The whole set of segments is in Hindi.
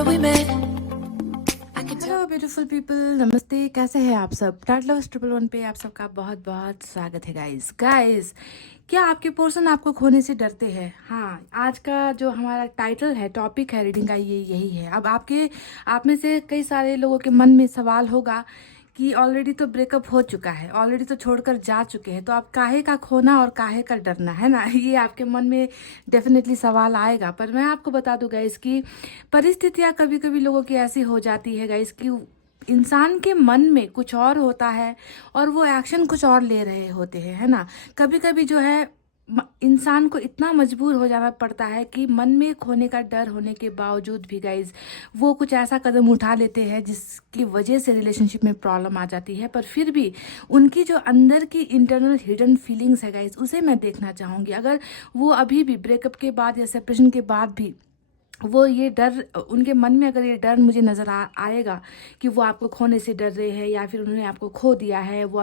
where we met. Hello beautiful people, नमस्ते। कैसे हैं आप सब? टाइट लवर्स 111 पे आप सबका बहुत बहुत स्वागत है गाइस। क्या आपके पर्सन आपको खोने से डरते हैं? हाँ, आज का जो हमारा टाइटल है, टॉपिक है रीडिंग का, ये यही है। अब आप में से कई सारे लोगों के मन में सवाल होगा कि ऑलरेडी तो ब्रेकअप हो चुका है, ऑलरेडी तो छोड़कर जा चुके हैं, तो आप काहे का खोना और काहे का डरना, है ना? ये आपके मन में डेफिनेटली सवाल आएगा। पर मैं आपको बता दूं गाइस कि परिस्थितियां कभी कभी लोगों की ऐसी हो जाती है गाइस कि इंसान के मन में कुछ और होता है और वो एक्शन कुछ और ले रहे होते हैं, है ना? कभी कभी जो है इंसान को इतना मजबूर हो जाना पड़ता है कि मन में खोने का डर होने के बावजूद भी गाइज वो कुछ ऐसा कदम उठा लेते हैं जिसकी वजह से रिलेशनशिप में प्रॉब्लम आ जाती है। पर फिर भी उनकी जो अंदर की इंटरनल हिडन फीलिंग्स है गाइज, उसे मैं देखना चाहूँगी। अगर वो अभी भी ब्रेकअप के बाद या सेपरेशन के बाद भी वो ये डर, उनके मन में अगर ये डर मुझे नज़र आएगा कि वो आपको खोने से डर रहे हैं या फिर उन्होंने आपको खो दिया है, वो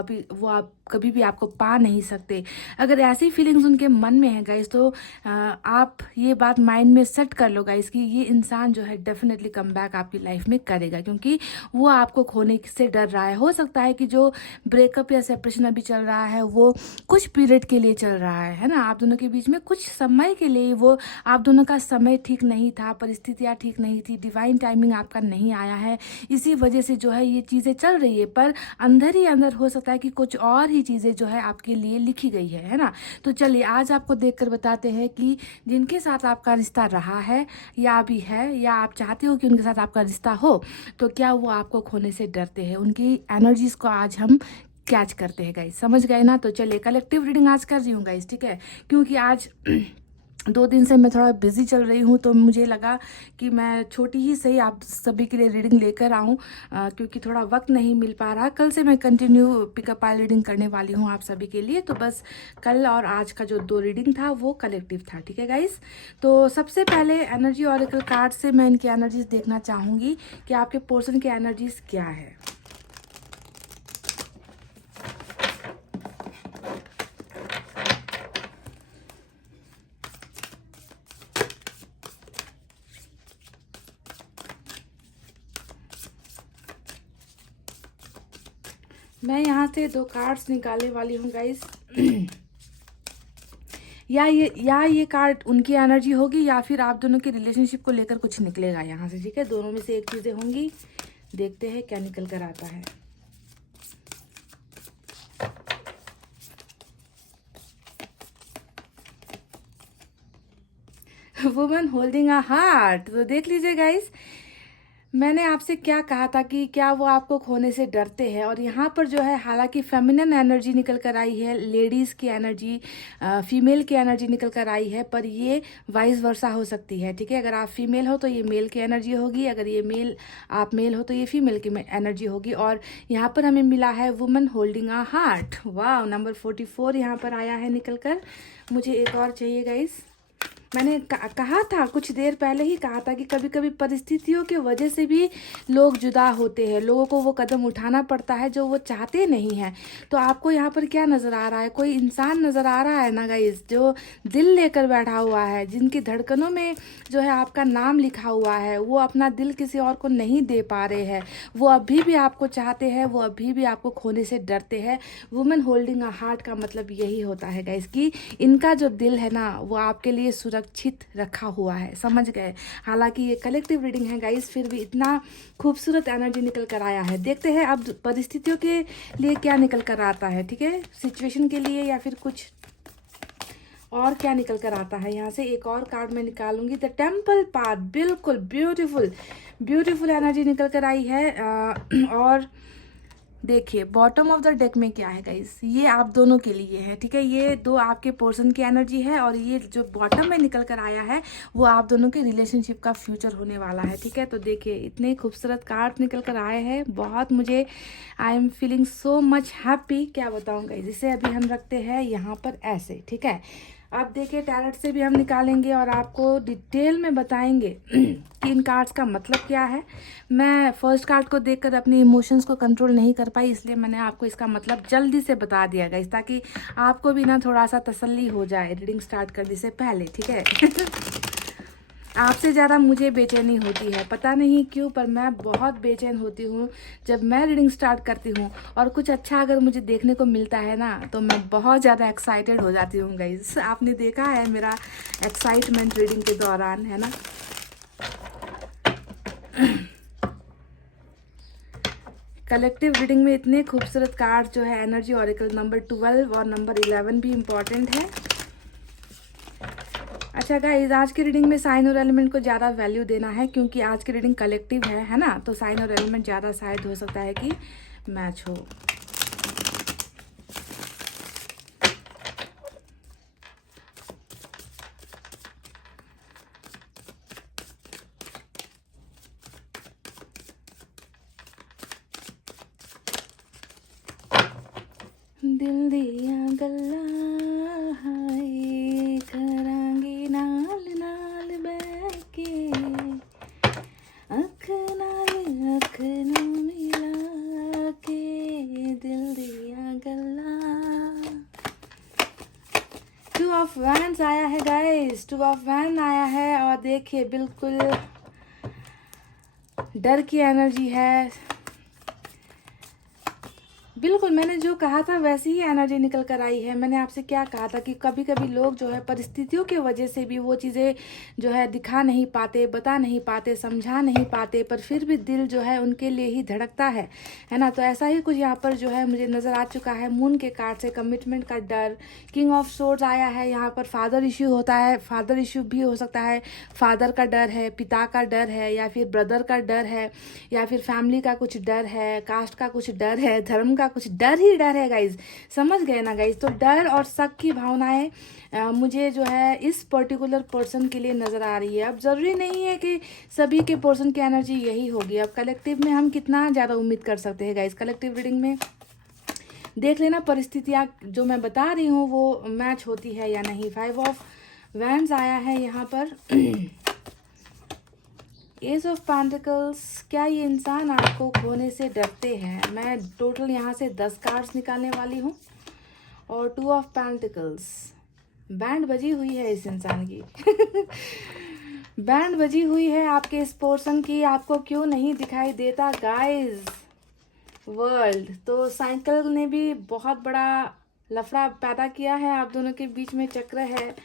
आप कभी भी आपको पा नहीं सकते, अगर ऐसी फीलिंग्स उनके मन में है गाइस, तो आप ये बात माइंड में सेट कर लो गाइस कि ये इंसान जो है डेफिनेटली कम बैक आपकी लाइफ में करेगा, क्योंकि वो आपको खोने से डर रहा है। हो सकता है कि जो ब्रेकअप या सेपरेशन अभी चल रहा है वो कुछ पीरियड के लिए चल रहा है ना? आप दोनों के बीच में कुछ समय के लिए वो आप दोनों का समय ठीक नहीं था, परिस्थितियाँ ठीक नहीं थी, डिवाइन टाइमिंग आपका नहीं आया है, इसी वजह से जो है ये चीज़ें चल रही है। पर अंदर ही अंदर हो सकता है कि कुछ और ही चीज़ें जो है आपके लिए लिखी गई है ना? तो चलिए आज आपको देखकर बताते हैं कि जिनके साथ आपका रिश्ता रहा है या अभी है या आप चाहते हो कि उनके साथ आपका रिश्ता हो, तो क्या वो आपको खोने से डरते हैं। उनकी एनर्जीज को आज हम कैच करते हैं गाइस, समझ गए ना? तो चलिए कलेक्टिव रीडिंग आज कर रही हूँ गाइस, ठीक है? क्योंकि आज 2 दिन से मैं थोड़ा बिजी चल रही हूँ, तो मुझे लगा कि मैं छोटी ही सही आप सभी के लिए रीडिंग लेकर आऊँ, क्योंकि थोड़ा वक्त नहीं मिल पा रहा। कल से मैं कंटिन्यू पिकअप पाइल रीडिंग करने वाली हूँ आप सभी के लिए, तो बस कल और आज का जो 2 रीडिंग था वो कलेक्टिव था, ठीक है गाइस? तो सबसे पहले एनर्जी ऑरेकल कार्ड से मैं इनकी एनर्जीज देखना चाहूँगी कि आपके पर्सन की एनर्जीज क्या है। मैं यहाँ से 2 कार्ड्स निकालने वाली हूँ गाइस। या ये कार्ड उनकी एनर्जी होगी या फिर आप दोनों के रिलेशनशिप को लेकर कुछ निकलेगा यहाँ से, ठीक है? दोनों में से एक चीज़ें होंगी, देखते हैं क्या निकल कर आता है। Woman holding a heart. तो देख लीजिए गाइस, मैंने आपसे क्या कहा था कि क्या वो आपको खोने से डरते हैं, और यहाँ पर जो है हालांकि फेमिनिन एनर्जी निकल कर आई है, लेडीज़ की एनर्जी, फीमेल की एनर्जी निकल कर आई है, पर ये वाइस वर्सा हो सकती है, ठीक है? अगर आप फीमेल हो तो ये मेल की एनर्जी होगी, अगर ये आप मेल हो तो ये फीमेल की एनर्जी होगी। और यहाँ पर हमें मिला है वुमन होल्डिंग अ हार्ट। वाह, नंबर 44 यहाँ पर आया है निकल कर। मुझे एक और चाहिए गाइस। मैंने कहा था, कुछ देर पहले ही कहा था कि कभी कभी परिस्थितियों के वजह से भी लोग जुदा होते हैं, लोगों को वो कदम उठाना पड़ता है जो वो चाहते नहीं हैं। तो आपको यहाँ पर क्या नज़र आ रहा है? कोई इंसान नज़र आ रहा है ना गाइस, जो दिल लेकर बैठा हुआ है, जिनकी धड़कनों में जो है आपका नाम लिखा हुआ है, वो अपना दिल किसी और को नहीं दे पा रहे हैं, वो अभी भी आपको चाहते हैं, वो अभी भी आपको खोने से डरते हैं। वुमेन होल्डिंग अ हार्ट का मतलब यही होता है गाइस कि इनका जो दिल है ना वो आपके लिए सुरक्षित रखा हुआ है, समझ गए? हालांकि ये कलेक्टिव रीडिंग है गाइस, फिर भी इतना खूबसूरत एनर्जी निकल कर आया है। देखते हैं अब परिस्थितियों के लिए क्या निकल कर आता है, ठीक है? सिचुएशन के लिए या फिर कुछ और क्या निकल कर आता है। यहाँ से एक और कार्ड मैं निकालूंगी, द टेम्पल पाथ। बिल्कुल ब्यूटीफुल एनर्जी निकल कर आई है। और देखिए बॉटम ऑफ द डेक में क्या है गाइस, ये आप दोनों के लिए है, ठीक है? ये 2 आपके पर्सन की एनर्जी है, और ये जो बॉटम में निकल कर आया है वो आप दोनों के रिलेशनशिप का फ्यूचर होने वाला है, ठीक है? तो देखिए इतने खूबसूरत कार्ड निकल कर आए हैं, बहुत मुझे I am feeling so much happy, क्या बताऊँ गाइस। इसे अभी हम रखते हैं यहाँ पर ऐसे, ठीक है? अब देखिए टैरेट से भी हम निकालेंगे और आपको डिटेल में बताएंगे कि इन कार्ड्स का मतलब क्या है। मैं फर्स्ट कार्ड को देखकर अपने इमोशंस को कंट्रोल नहीं कर पाई, इसलिए मैंने आपको इसका मतलब जल्दी से बता दिया गाइस, ताकि आपको भी ना थोड़ा सा तसल्ली हो जाए रीडिंग स्टार्ट करने से पहले, ठीक है? आपसे ज़्यादा मुझे बेचैनी होती है, पता नहीं क्यों, पर मैं बहुत बेचैन होती हूँ जब मैं रीडिंग स्टार्ट करती हूँ। और कुछ अच्छा अगर मुझे देखने को मिलता है ना, तो मैं बहुत ज़्यादा एक्साइटेड हो जाती हूँ गाइस। आपने देखा है मेरा एक्साइटमेंट रीडिंग के दौरान, है ना। कलेक्टिव रीडिंग में इतने खूबसूरत कार्ड जो है, एनर्जी ऑरिकल नंबर 12 और नंबर 11 भी इम्पॉर्टेंट है। अच्छा गाइस, आज की रीडिंग में साइन और एलिमेंट को ज़्यादा वैल्यू देना है, क्योंकि आज की रीडिंग कलेक्टिव है ना, तो साइन और एलिमेंट ज़्यादा शायद हो सकता है कि मैच हो। दिल दिया गल्ला हाय करांगे नाल नाल बैके, अख नाल अख नू मिला के, दिल दिया गल्ला। टू ऑफ वैंड्स आया है गाइस, टू ऑफ वैंड आया है, और देखिए बिल्कुल डर की एनर्जी है। बिल्कुल मैंने जो कहा था वैसी ही एनर्जी निकल कर आई है। मैंने आपसे क्या कहा था कि कभी कभी लोग जो है परिस्थितियों के वजह से भी वो चीज़ें जो है दिखा नहीं पाते, बता नहीं पाते, समझा नहीं पाते, पर फिर भी दिल जो है उनके लिए ही धड़कता है ना। तो ऐसा ही कुछ यहाँ पर जो है मुझे नज़र आ चुका है। मून के कार्ड से कमिटमेंट का डर, किंग ऑफ सोर्ड्स आया है, यहाँ पर फादर इश्यू होता है, फादर इश्यू भी हो सकता है। फादर का डर है, पिता का डर है, या फिर ब्रदर का डर है, या फिर फैमिली का कुछ डर है, कास्ट का कुछ डर है, धर्म का कुछ डर ही डर है गाइज। समझ गए ना गाइज। तो डर और शक की भावनाएं मुझे जो है इस पर्टिकुलर पर्सन के लिए नज़र आ रही है। अब ज़रूरी नहीं है कि सभी के पर्सन की एनर्जी यही होगी। अब कलेक्टिव में हम कितना ज़्यादा उम्मीद कर सकते हैं गाइज। कलेक्टिव रीडिंग में देख लेना परिस्थितियाँ जो मैं बता रही हूँ वो मैच होती है या नहीं। 5 ऑफ वैंड्स आया है यहाँ पर। एस ऑफ पेंटिकल्स, क्या ये इंसान आपको खोने से डरते हैं? मैं टोटल यहाँ से 10 कार्ड्स निकालने वाली हूँ। और 2 ऑफ पेंटिकल्स, बैंड बजी हुई है इस इंसान की। बैंड बजी हुई है आपके इस पर्सन की। आपको क्यों नहीं दिखाई देता गाइस? वर्ल्ड, तो साइकिल ने भी बहुत बड़ा लफड़ा पैदा किया है, आप दोनों के बीच में चक्र है।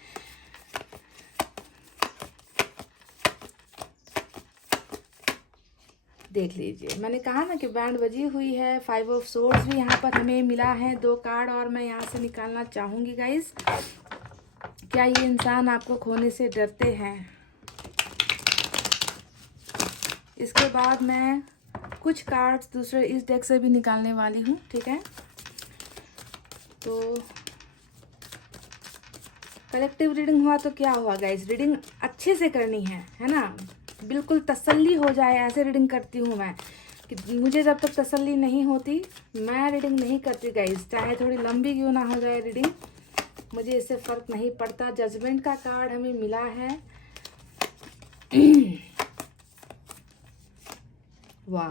देख लीजिए, मैंने कहा ना कि बैंड बजी हुई है। 5 ऑफ सोर्ड्स भी यहाँ पर हमें मिला है। 2 कार्ड और मैं यहाँ से निकालना चाहूँगी गाइस। क्या ये इंसान आपको खोने से डरते हैं? इसके बाद मैं कुछ कार्ड्स दूसरे इस डेक से भी निकालने वाली हूँ, ठीक है। तो कलेक्टिव रीडिंग हुआ तो क्या हुआ गाइस, रीडिंग अच्छे से करनी है ना। बिल्कुल तसल्ली हो जाए ऐसे रीडिंग करती हूँ मैं, कि मुझे जब तक तसल्ली नहीं होती मैं रीडिंग नहीं करती गाइस। चाहे थोड़ी लंबी क्यों ना हो जाए रीडिंग, मुझे इससे फ़र्क नहीं पड़ता। जजमेंट का कार्ड हमें मिला है। वाह,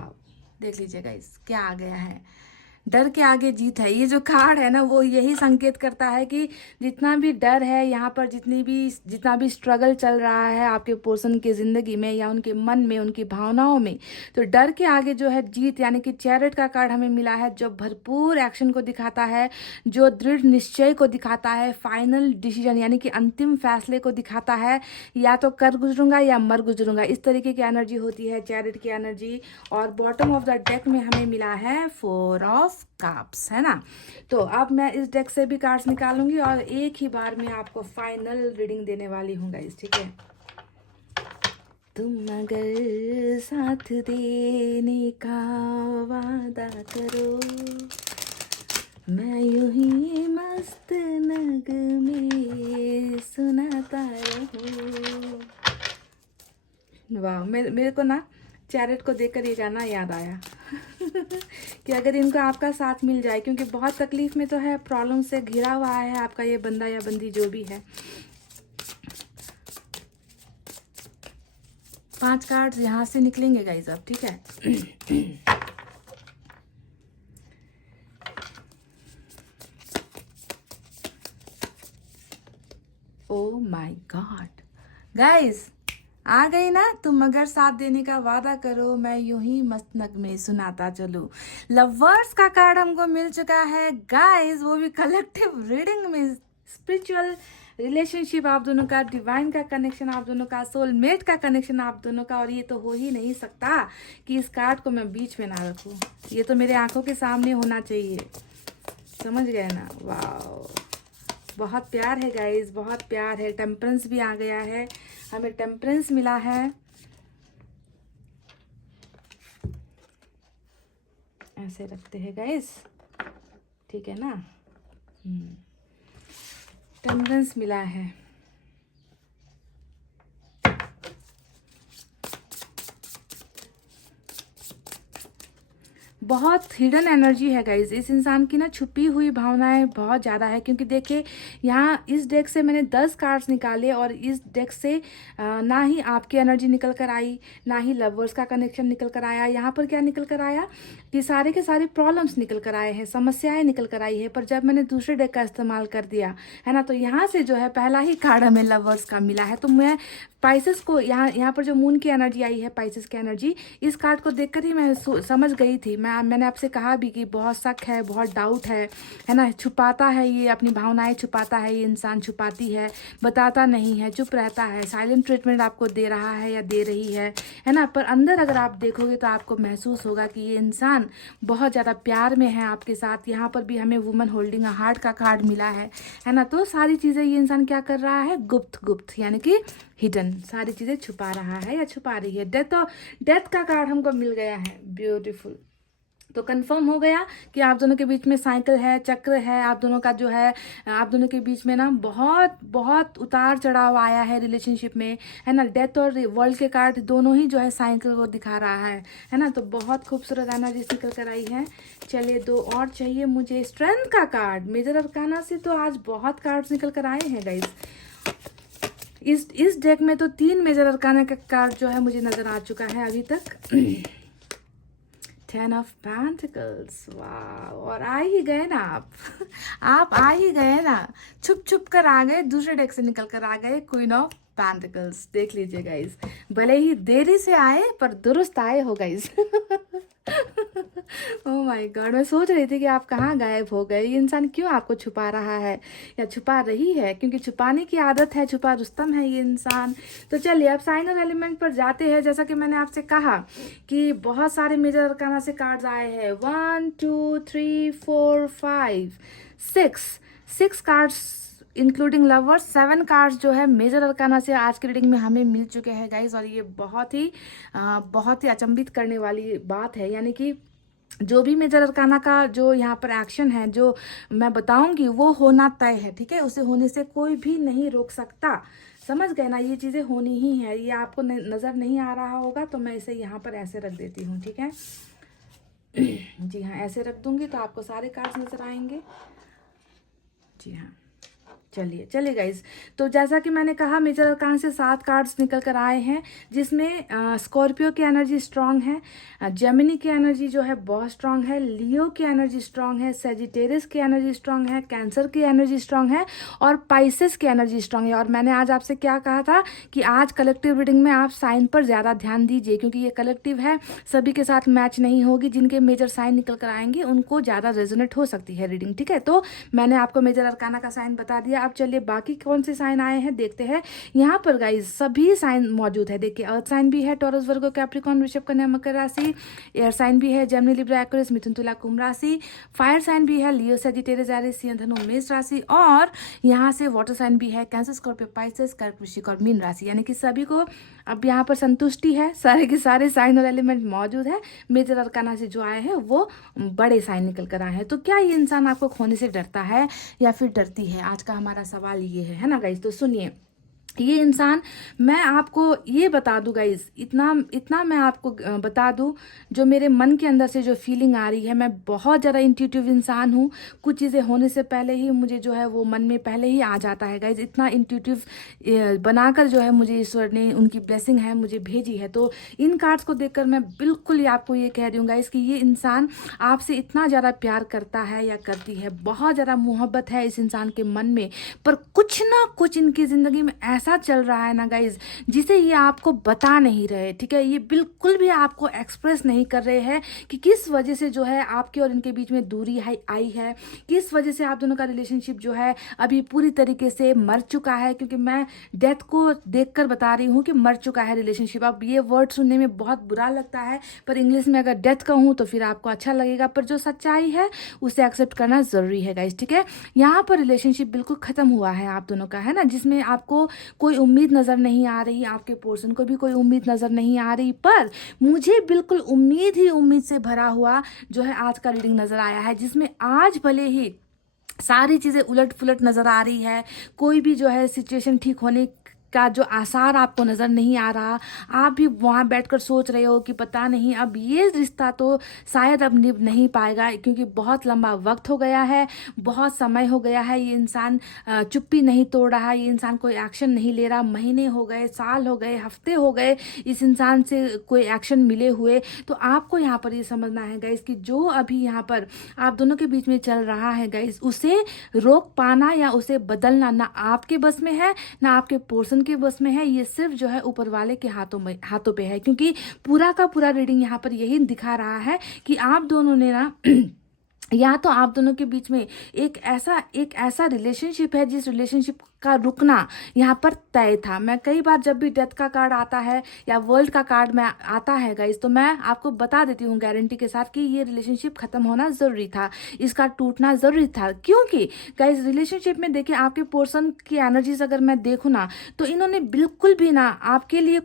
देख लीजिए गाइस क्या आ गया है। डर के आगे जीत है। ये जो कार्ड है ना वो यही संकेत करता है कि जितना भी डर है यहाँ पर, जितना भी स्ट्रगल चल रहा है आपके पर्सन की ज़िंदगी में या उनके मन में, उनकी भावनाओं में, तो डर के आगे जो है जीत, यानी कि चैरियट का कार्ड हमें मिला है, जो भरपूर एक्शन को दिखाता है, जो दृढ़ निश्चय को दिखाता है, फाइनल डिसीजन यानी कि अंतिम फैसले को दिखाता है। या तो कर गुजरूंगा या मर गुजरूंगा, इस तरीके की एनर्जी होती है चैरियट की एनर्जी। और बॉटम ऑफ द डेक में हमें मिला है 4 ऑफ कप्स, है ना। तो अब मैं इस डेक से भी कार्ड्स निकालूंगी और एक ही बार में आपको फाइनल रीडिंग देने वाली हूँ गाइस, ठीक है। तुम अगर साथ देने का वादा करो, मैं यूं ही मस्त नगमे सुनाता रहूं। वाह, मेरे को ना चैरियट को देखकर ये गाना याद आया। कि अगर इनको आपका साथ मिल जाए, क्योंकि बहुत तकलीफ में तो है, प्रॉब्लम से घिरा हुआ है आपका ये बंदा या बंदी जो भी है। 5 कार्ड्स यहाँ से निकलेंगे गाइस अब, ठीक है। ओ माय गॉड गाइस, आ गई ना तुम, मगर साथ देने का वादा करो, मैं यूं ही मस्त नगमे सुनाता चलूं। लवर्स का कार्ड हमको मिल चुका है गाइस, वो भी कलेक्टिव रीडिंग में। स्पिरिचुअल रिलेशनशिप आप दोनों का, डिवाइन का कनेक्शन आप दोनों का, सोलमेट का कनेक्शन आप दोनों का। और ये तो हो ही नहीं सकता कि इस कार्ड को मैं बीच में ना रखूं, ये तो मेरे आंखों के सामने होना चाहिए। समझ गए ना? वाह, बहुत प्यार है गाइस, बहुत प्यार है। टेम्परेंस भी आ गया है, हमें टेम्परेंस मिला है। ऐसे रखते हैं गाइस, ठीक है ना? टेम्परेंस मिला है। बहुत हिडन एनर्जी है गाइज, इस इंसान की ना छुपी हुई भावनाएं बहुत ज़्यादा है। क्योंकि देखिए यहाँ इस डेक से मैंने 10 कार्ड्स निकाले और इस डेक से ना ही आपकी एनर्जी निकल कर आई, ना ही लवर्स का कनेक्शन निकल कर आया। यहाँ पर क्या निकल कर आया कि सारे के सारे प्रॉब्लम्स निकल कर आए हैं, समस्याएं निकल कर आई है। पर जब मैंने दूसरे डेक का इस्तेमाल कर दिया है ना, तो यहाँ से जो है पहला ही कार्ड हमें लवर्स का मिला है। तो मैं पाइसेस को, यहाँ पर जो मून की एनर्जी आई है, पाइसेस की एनर्जी, इस कार्ड को देखकर ही मैं समझ गई थी। मैंने आपसे कहा भी कि बहुत शक है, बहुत डाउट है ना, छुपाता है ये अपनी भावनाएं, छुपाता है ये इंसान, छुपाती है, बताता नहीं है, चुप रहता है, साइलेंट ट्रीटमेंट आपको दे रहा है या दे रही है ना। पर अंदर अगर आप देखोगे तो आपको महसूस होगा कि ये इंसान बहुत ज़्यादा प्यार में है आपके साथ। यहाँ पर भी हमें वुमन होल्डिंग अ हार्ट का कार्ड मिला है ना। तो सारी चीज़ें ये इंसान क्या कर रहा है, गुप्त यानी कि हिडन, सारी चीज़ें छुपा रहा है या छुपा रही है। डेथ का कार्ड हमको मिल गया है, ब्यूटीफुल। तो कंफर्म हो गया कि आप दोनों के बीच में साइकिल है, चक्र है। आप दोनों का जो है, आप दोनों के बीच में ना बहुत बहुत उतार चढ़ाव आया है रिलेशनशिप में, है ना। डेथ और वर्ल्ड के कार्ड दोनों ही जो है साइकिल को दिखा रहा है ना। तो बहुत खूबसूरत एनर्जी निकल कर आई है। चलिए दो और चाहिए मुझे। स्ट्रेंथ का कार्ड, मेजर अरकाना से तो आज बहुत कार्ड्स निकल कर आए हैं गाइस। इस डेक में तो 3 मेजर अरकाना का कार्ड जो है मुझे नजर आ चुका है अभी तक। 10 ऑफ पेंटिकल्स, वाह। और आ ही गए ना आप आ ही गए ना, छुप कर आ गए, दूसरे डेक से निकल कर आ गए, क्वीन ऑफ पेंटिकल्स। देख लीजिए गाइस, भले ही देरी से आए पर दुरुस्त आए हो गाइस। ओह माय गॉड, मैं सोच रही थी कि आप कहाँ गायब हो गए, ये इंसान क्यों आपको छुपा रहा है या छुपा रही है, क्योंकि छुपाने की आदत है, छुपा रुस्तम है ये इंसान। तो चलिए अब साइन और एलिमेंट पर जाते हैं। जैसा कि मैंने आपसे कहा कि बहुत सारे मेजर अरकाना से कार्ड्स आए हैं, 1 2 3 4 5 6 कार्ड्स इंक्लूडिंग लवर्स। 7 कार्ड्स जो है मेजर अरकाना से आज की रीडिंग में हमें मिल चुके हैं गाइज। और ये बहुत ही अचंभित करने वाली बात है। यानी कि जो भी मेजर अरकाना का जो यहाँ पर एक्शन है, जो मैं बताऊंगी, वो होना तय है, ठीक है। उसे होने से कोई भी नहीं रोक सकता। समझ गए ना, ये चीज़ें होनी ही है। ये आपको नज़र नहीं आ रहा होगा तो मैं इसे यहाँ पर ऐसे रख देती हूँ, ठीक है। जी हाँ, ऐसे रख दूंगी तो आपको सारे कार्ड्स नज़र आएंगे। जी हाँ, चलिए गाइज। तो जैसा कि मैंने कहा मेजर अरकान से 7 कार्ड्स निकल कर आए हैं, जिसमें स्कॉर्पियो की एनर्जी स्ट्रांग है, जेमिनी की एनर्जी जो है बहुत स्ट्रांग है, लियो की एनर्जी स्ट्रांग है, सेजिटेरियस की एनर्जी स्ट्रांग है, कैंसर की एनर्जी स्ट्रांग है और पाइसेस की एनर्जी स्ट्रांग है। और मैंने आज आपसे क्या कहा था कि आज कलेक्टिव रीडिंग में आप साइन पर ज़्यादा ध्यान दीजिए, क्योंकि ये कलेक्टिव है, सभी के साथ मैच नहीं होगी। जिनके मेजर साइन निकल कर आएंगे उनको ज़्यादा रेजोनेट हो सकती है रीडिंग, ठीक है। तो मैंने आपको मेजर अरकाना का साइन बता दिया। अब चलिए बाकी कौन से साइन आए हैं देखते हैं। यहाँ पर गाइज सभी साइन मौजूद है। देखिए अर्थ साइन भी है, टॉरस वर्गो कैप्रिकॉर्न वृषभ कन्या मकर राशि, एयर साइन भी है, जेमिनी लिब्रा एक्वेरियस मिथुन तुला कुंभ राशि, फायर साइन भी है, लियो सजिटेरियस एरिस सिंह धनु मेष राशि, और यहाँ से वाटर साइन भी है, कैंसर स्कॉर्पियो पाइसेस कर्क वृश्चिक और मीन राशि। यानी कि सभी को अब यहाँ पर संतुष्टि है, सारे के सारे साइन और एलिमेंट मौजूद है। मेजर अरकाना से जो आए हैं वो बड़े साइन निकल कर आए हैं। तो क्या ये इंसान आपको खोने से डरता है या फिर डरती है, आज का हमारा सवाल ये है ना गाइज। तो सुनिए, ये इंसान, मैं आपको ये बता दूं गाइज, इतना मैं आपको बता दूं, जो मेरे मन के अंदर से जो फीलिंग आ रही है, मैं बहुत ज़्यादा इंट्यूटिव इंसान हूँ। कुछ चीज़ें होने से पहले ही मुझे जो है वो मन में पहले ही आ जाता है गाइज। इतना इंट्यूटिव बनाकर जो है मुझे ईश्वर ने, उनकी ब्लेसिंग है, मुझे भेजी है। तो इन कार्ड्स को देखकर मैं बिल्कुल आपको ये कह रही हूँ गाइज कि ये इंसान आपसे इतना ज़्यादा प्यार करता है या करती है, बहुत ज़्यादा मोहब्बत है इस इंसान के मन में। पर कुछ ना कुछ इनकी ज़िंदगी में ऐसा चल रहा है ना गाइज, जिसे ये आपको बता नहीं रहे, ठीक है, ये बिल्कुल भी आपको एक्सप्रेस नहीं कर रहे हैं कि किस वजह से जो है आपके और इनके बीच में दूरी आई है, किस वजह से आप दोनों का रिलेशनशिप जो है अभी पूरी तरीके से मर चुका है। क्योंकि मैं डेथ को देखकर बता रही हूँ कि मर चुका है रिलेशनशिप। अब ये वर्ड सुनने में बहुत बुरा लगता है, पर इंग्लिश में अगर डेथ कहूँ तो फिर आपको अच्छा लगेगा, पर जो सच्चाई है उसे एक्सेप्ट करना ज़रूरी है गाइस, ठीक है। यहाँ पर रिलेशनशिप बिल्कुल ख़त्म हुआ है आप दोनों का, है ना, जिसमें आपको कोई उम्मीद नज़र नहीं आ रही, आपके पर्सन को भी कोई उम्मीद नज़र नहीं आ रही, पर मुझे बिल्कुल उम्मीद ही उम्मीद से भरा हुआ जो है आज का रीडिंग नज़र आया है, जिसमें आज भले ही सारी चीज़ें उलट पुलट नज़र आ रही है, कोई भी जो है सिचुएशन ठीक होने का जो आसार आपको नज़र नहीं आ रहा, आप भी वहाँ बैठकर सोच रहे हो कि पता नहीं अब ये रिश्ता तो शायद अब निभ नहीं पाएगा, क्योंकि बहुत लंबा वक्त हो गया है, बहुत समय हो गया है, ये इंसान चुप्पी नहीं तोड़ रहा, ये इंसान कोई एक्शन नहीं ले रहा, महीने हो गए, साल हो गए, हफ्ते हो गए इस इंसान से कोई एक्शन मिले हुए। तो आपको यहाँ पर ये समझना है गाइस कि जो अभी यहाँ पर आप दोनों के बीच में चल रहा है गाइस, उसे रोक पाना या उसे बदलना ना आपके बस में है, ना आपके पर्सन के बस में है, ये सिर्फ जो है ऊपर वाले के हाथों पे है। क्योंकि पूरा का पूरा रीडिंग यहाँ पर यही दिखा रहा है कि आप दोनों ने ना या तो आप दोनों के बीच में एक ऐसा रिलेशनशिप है जिस रिलेशनशिप का रुकना यहाँ पर तय था। मैं कई बार जब भी डेथ का कार्ड आता है या वर्ल्ड का कार्ड में आता है गाइस, तो मैं आपको बता देती हूँ गारंटी के साथ कि ये रिलेशनशिप खत्म होना ज़रूरी था, इसका टूटना ज़रूरी था। क्योंकि गाइस रिलेशनशिप में देखिए, आपके पर्सन की एनर्जीज अगर मैं देखूँ ना, तो इन्होंने बिल्कुल भी ना आपके लिए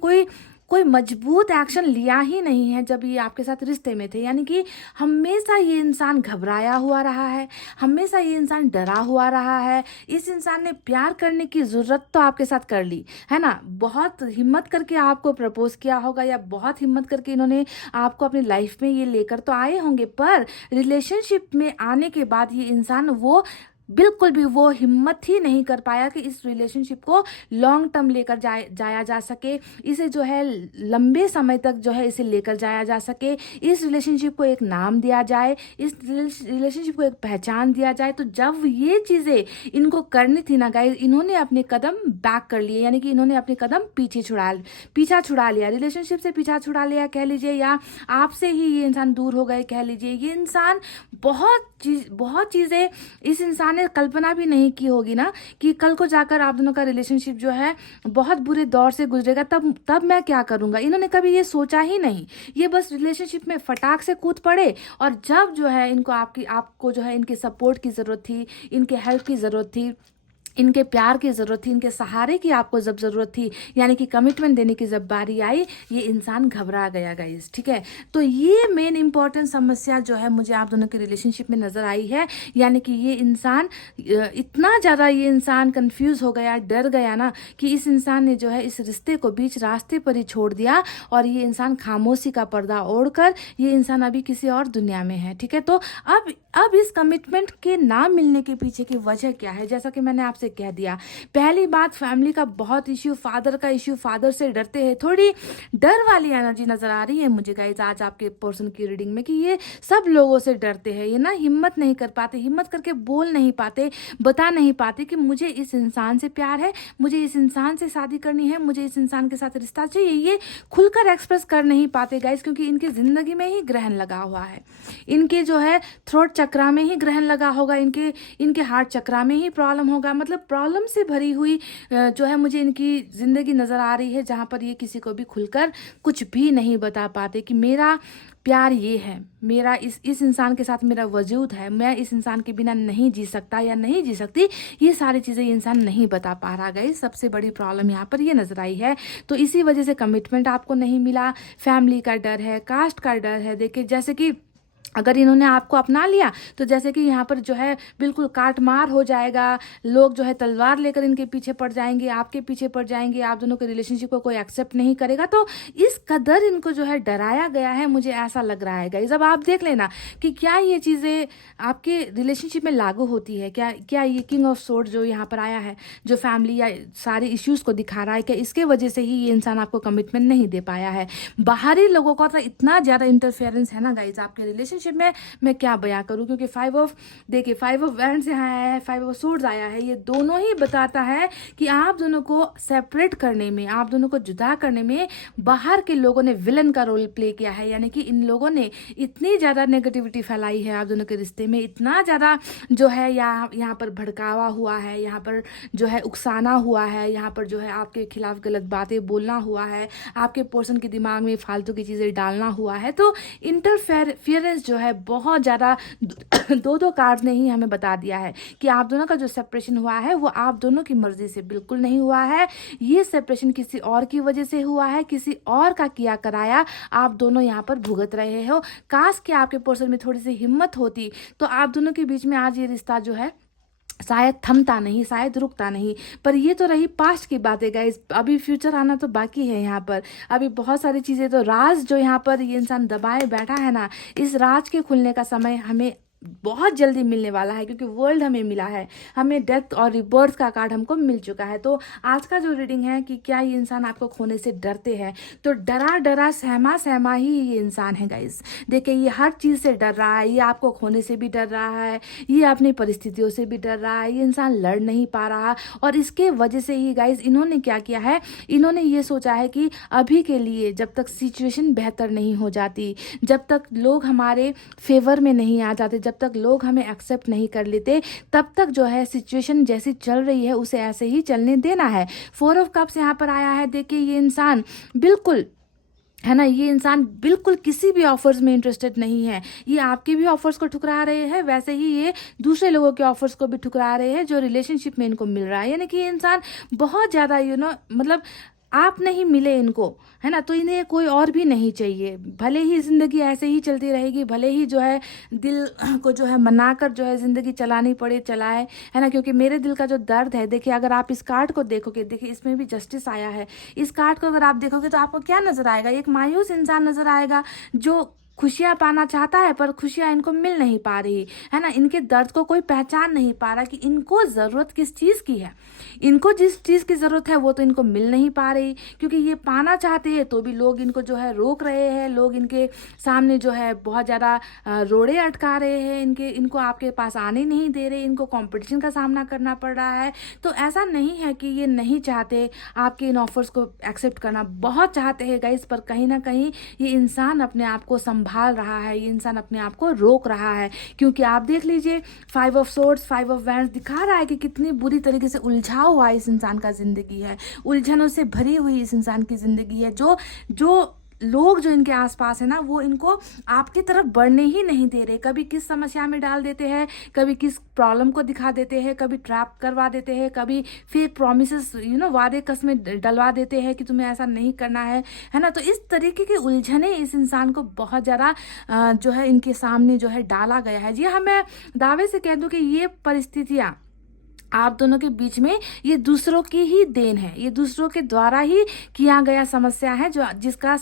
कोई मजबूत एक्शन लिया ही नहीं है जब ये आपके साथ रिश्ते में थे। यानी कि हमेशा ये इंसान घबराया हुआ रहा है, हमेशा ये इंसान डरा हुआ रहा है। इस इंसान ने प्यार करने की ज़रूरत तो आपके साथ कर ली है ना, बहुत हिम्मत करके आपको प्रपोज किया होगा, या बहुत हिम्मत करके इन्होंने आपको अपनी लाइफ में ये लेकर तो आए होंगे, पर रिलेशनशिप में आने के बाद ये इंसान वो बिल्कुल भी वो हिम्मत ही नहीं कर पाया कि इस रिलेशनशिप को लॉन्ग टर्म लेकर जाया जा सके, इसे जो है लंबे समय तक जो है इसे लेकर जाया जा सके, इस रिलेशनशिप को एक नाम दिया जाए, इस रिलेशनशिप को एक पहचान दिया जाए। तो जब ये चीज़ें इनको करनी थी ना गाइस, इन्होंने अपने कदम बैक कर लिए, यानी कि इन्होंने अपने कदम पीछा छुड़ा लिया, रिलेशनशिप से पीछा छुड़ा लिया कह लीजिए, या आपसे ही ये इंसान दूर हो गए कह लीजिए। ये इंसान बहुत चीज़ें इस इंसान ने कल्पना भी नहीं की होगी ना कि कल को जाकर आप दोनों का रिलेशनशिप जो है बहुत बुरे दौर से गुजरेगा, तब मैं क्या करूँगा। इन्होंने कभी ये सोचा ही नहीं, ये बस रिलेशनशिप में फटाक से कूद पड़े, और जब जो है इनको आपको जो है इनके सपोर्ट की ज़रूरत थी, इनके हेल्प की ज़रूरत थी, इनके प्यार की ज़रूरत थी, इनके सहारे की आपको जब ज़रूरत थी, यानी कि कमिटमेंट देने की जब बारी आई, ये इंसान घबरा गया गाइस, ठीक है। तो ये मेन इंपॉर्टेंट समस्या जो है मुझे आप दोनों के रिलेशनशिप में नज़र आई है, यानी कि ये इंसान इतना ज़्यादा ये इंसान कंफ्यूज हो गया, डर गया ना, कि इस इंसान ने जो है इस रिश्ते को बीच रास्ते पर ही छोड़ दिया, और ये इंसान खामोशी का पर्दा ओढ़कर ये इंसान अभी किसी और दुनिया में है, ठीक है। तो अब इस कमिटमेंट के ना मिलने के पीछे की वजह क्या है, जैसा कि मैंने आपसे कह दिया। पहली बात, फैमिली का बहुत इश्यू, फादर का इश्यू, फादर से डरते हैं, थोड़ी डर वाली एनर्जी नजर आ रही है मुझे गाइस आज आपके पर्सन की रीडिंग में, कि ये सब लोगों से डरते हैं, ये ना हिम्मत नहीं कर पाते, हिम्मत करके बोल नहीं पाते, बता नहीं पाते कि मुझे इस इंसान से प्यार है, मुझे इस इंसान से शादी करनी है, मुझे इस इंसान के साथ रिश्ता चाहिए। ये खुलकर एक्सप्रेस कर नहीं पाते गाइस, क्योंकि इनकी जिंदगी में ही ग्रहण लगा हुआ है, इनके जो है थ्रोट चक्रा में ही ग्रहण लगा होगा, इनके हार्ट चक्रा में ही प्रॉब्लम होगा। मतलब प्रॉब्लम से भरी हुई जो है मुझे इनकी ज़िंदगी नज़र आ रही है, जहाँ पर ये किसी को भी खुलकर कुछ भी नहीं बता पाते कि मेरा प्यार ये है, मेरा इस इंसान के साथ मेरा वजूद है, मैं इस इंसान के बिना नहीं जी सकता या नहीं जी सकती। ये सारी चीज़ें ये इंसान नहीं बता पा रहा गाइस, सबसे बड़ी प्रॉब्लम यहाँ पर ये नज़र आई है। तो इसी वजह से कमिटमेंट आपको नहीं मिला, फैमिली का डर है, कास्ट का डर है। देखिए, जैसे कि अगर इन्होंने आपको अपना लिया तो जैसे कि यहाँ पर जो है बिल्कुल काट मार हो जाएगा, लोग जो है तलवार लेकर इनके पीछे पड़ जाएंगे, आपके पीछे पड़ जाएंगे, आप दोनों के रिलेशनशिप को कोई एक्सेप्ट नहीं करेगा। तो इस कदर इनको जो है डराया गया है, मुझे ऐसा लग रहा है गाइस। अब आप देख लेना कि क्या ये चीज़ें आपके रिलेशनशिप में लागू होती है, क्या ये किंग ऑफ सोर्ड जो यहाँ पर आया है, जो फैमिली या सारे इश्यूज़ को दिखा रहा है, क्या इसके वजह से ही ये इंसान आपको कमिटमेंट नहीं दे पाया है। बाहरी लोगों का तो इतना ज़्यादा इंटरफेरेंस है ना गाइस आपके रिलेशनशिप रिलेशनशिप में मैं क्या बयां करूं, क्योंकि देखिए 5 ऑफ वैंड्स यहाँ आया है, 5 ऑफ सोर्ड्स आया है। ये दोनों ही बताता है कि आप दोनों को सेपरेट करने में, आप दोनों को जुदा करने में बाहर के लोगों ने विलन का रोल प्ले किया है। यानी कि इन लोगों ने इतनी ज़्यादा नेगेटिविटी फैलाई है आप दोनों के रिश्ते में, इतना ज़्यादा जो है यहाँ पर भड़कावा हुआ है, यहाँ पर जो है उकसाना हुआ है, यहाँ पर जो है आपके खिलाफ गलत बातें बोलना हुआ है, आपके पर्सन के दिमाग में फालतू की चीज़ें डालना हुआ है। तो इंटरफेरेंस जो है बहुत ज़्यादा दो कार्ड्स ने ही हमें बता दिया है कि आप दोनों का जो सेपरेशन हुआ है वो आप दोनों की मर्जी से बिल्कुल नहीं हुआ है। ये सेपरेशन किसी और की वजह से हुआ है, किसी और का किया कराया आप दोनों यहाँ पर भुगत रहे हो। काश कि आपके पर्सन में थोड़ी सी हिम्मत होती तो आप दोनों के बीच में आज ये रिश्ता जो है शायद थमता नहीं, शायद रुकता नहीं। पर ये तो रही पास्ट की बातें गाइस, अभी फ्यूचर आना तो बाकी है। यहाँ पर अभी बहुत सारी चीज़ें, तो राज जो यहाँ पर ये इंसान दबाए बैठा है ना, इस राज के खुलने का समय हमें बहुत जल्दी मिलने वाला है, क्योंकि वर्ल्ड हमें मिला है, हमें डेथ और रिबर्थ का कार्ड हमको मिल चुका है। तो आज का जो रीडिंग है कि क्या ये इंसान आपको खोने से डरते हैं, तो डरा डरा सहमा ही ये इंसान है गाइस। देखिए ये हर चीज़ से डर रहा है, ये आपको खोने से भी डर रहा है, ये अपनी परिस्थितियों से भी डर रहा है, ये इंसान लड़ नहीं पा रहा। और इसके वजह से ही गाइस इन्होंने क्या किया है, इन्होंने ये सोचा है कि अभी के लिए जब तक सिचुएशन बेहतर नहीं हो जाती, जब तक लोग हमारे फेवर में नहीं आ जाते, जब तक लोग हमें एक्सेप्ट नहीं कर लेते, तब तक जो है सिचुएशन जैसी चल रही है उसे ऐसे ही चलने देना है। 4 ऑफ कप्स यहाँ पर आया है। देखिए ये इंसान बिल्कुल है ना, ये इंसान बिल्कुल किसी भी ऑफर्स में इंटरेस्टेड नहीं है। ये आपके भी ऑफर्स को ठुकरा रहे हैं, वैसे ही ये दूसरे लोगों के ऑफर्स को भी ठुकरा रहे हैं जो रिलेशनशिप में इनको मिल रहा है। यानी कि ये इंसान बहुत ज़्यादा मतलब आप नहीं मिले इनको, है ना, तो इन्हें कोई और भी नहीं चाहिए। भले ही ज़िंदगी ऐसे ही चलती रहेगी, भले ही जो है दिल को जो है मनाकर जो है ज़िंदगी चलानी पड़े, चलाए, है ना। क्योंकि मेरे दिल का जो दर्द है, देखिए अगर आप इस कार्ड को देखोगे, देखिए इसमें भी जस्टिस आया है। इस कार्ड को अगर आप देखोगे तो आपको क्या नज़र आएगा, एक मायूस इंसान नज़र आएगा जो खुशियाँ पाना चाहता है पर खुशियाँ इनको मिल नहीं पा रही, है ना। इनके दर्द को कोई पहचान नहीं पा रहा कि इनको ज़रूरत किस चीज़ की है, इनको जिस चीज़ की ज़रूरत है वो तो इनको मिल नहीं पा रही, क्योंकि ये पाना चाहते हैं तो भी लोग इनको जो है रोक रहे हैं, लोग इनके सामने जो है बहुत ज़्यादा रोड़े अटका रहे हैं, इनको आपके पास आने नहीं दे रहे, इनको कंपटीशन का सामना करना पड़ रहा है। तो ऐसा नहीं है कि ये नहीं चाहते आपके इन ऑफर्स को एक्सेप्ट करना, बहुत चाहते हैं गाइस, पर कहीं ना कहीं ये इंसान अपने आप को संभाल रहा है, ये इंसान अपने आप को रोक रहा है। क्योंकि आप देख लीजिए 5 ऑफ सोर्ड्स, 5 ऑफ वैंड्स दिखा रहा है कि कितनी बुरी तरीके से उलझा हुआ इस इंसान का जिंदगी है, उलझनों से भरी हुई इस इंसान की जिंदगी है। जो लोग जो इनके आसपास है ना, वो इनको आपकी तरफ बढ़ने ही नहीं दे रहे। कभी किस समस्या में डाल देते हैं, कभी किस प्रॉब्लम को दिखा देते हैं, कभी ट्रैप करवा देते हैं, कभी फेक प्रॉमिसेस वादे कसमें डलवा देते हैं कि तुम्हें ऐसा नहीं करना है ना। तो इस तरीके की उलझने इस इंसान को बहुत ज़्यादा जो है इनके सामने जो है डाला गया है। जी हाँ, मैं दावे से कह दूँ कि ये परिस्थितियाँ आप दोनों के बीच में ये दूसरों की ही देन है, ये दूसरों के द्वारा ही किया गया समस्या है, जिसका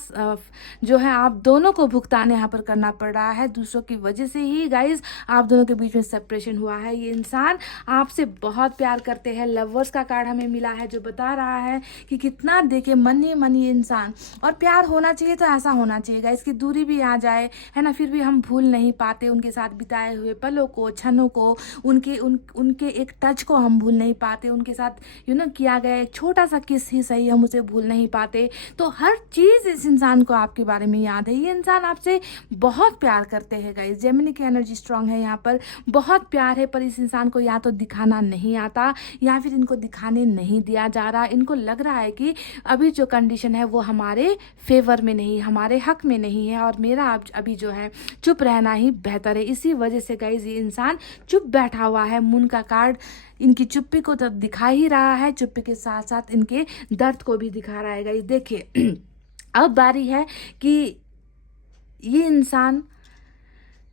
जो है आप दोनों को भुगतान यहाँ पर करना पड़ रहा है। दूसरों की वजह से ही गाइज आप दोनों के बीच में सेपरेशन हुआ है। ये इंसान आपसे बहुत प्यार करते हैं। लवर्स का कार्ड हमें मिला है जो बता रहा है कि कितना देखिए मन ही मन ये इंसान, और प्यार होना चाहिए तो ऐसा होना चाहिए गाइज कि दूरी भी आ जाए, है ना, फिर भी हम भूल नहीं पाते उनके साथ बिताए हुए पलों को, क्षणों को, उनके एक टच को हम भूल नहीं पाते, उनके साथ किया गया एक छोटा सा किस ही सही हम उसे भूल नहीं पाते। तो हर चीज़ इस इंसान को आपके बारे में याद है। ये इंसान आपसे बहुत प्यार करते हैं गाइस। जेमिनी की एनर्जी स्ट्रांग है यहाँ पर, बहुत प्यार है, पर इस इंसान को या तो दिखाना नहीं आता या फिर इनको दिखाने नहीं दिया जा रहा। इनको लग रहा है कि अभी जो कंडीशन है वो हमारे फेवर में नहीं, हमारे हक में नहीं है, और मेरा अभी जो है चुप रहना ही बेहतर है। इसी वजह से गाइस ये इंसान चुप बैठा हुआ है। मून का कार्ड इनकी चुप्पी को तो दिखा ही रहा है, चुप्पी के साथ साथ इनके दर्द को भी दिखा रहा है गाइस। देखिए अब बारी है कि ये इंसान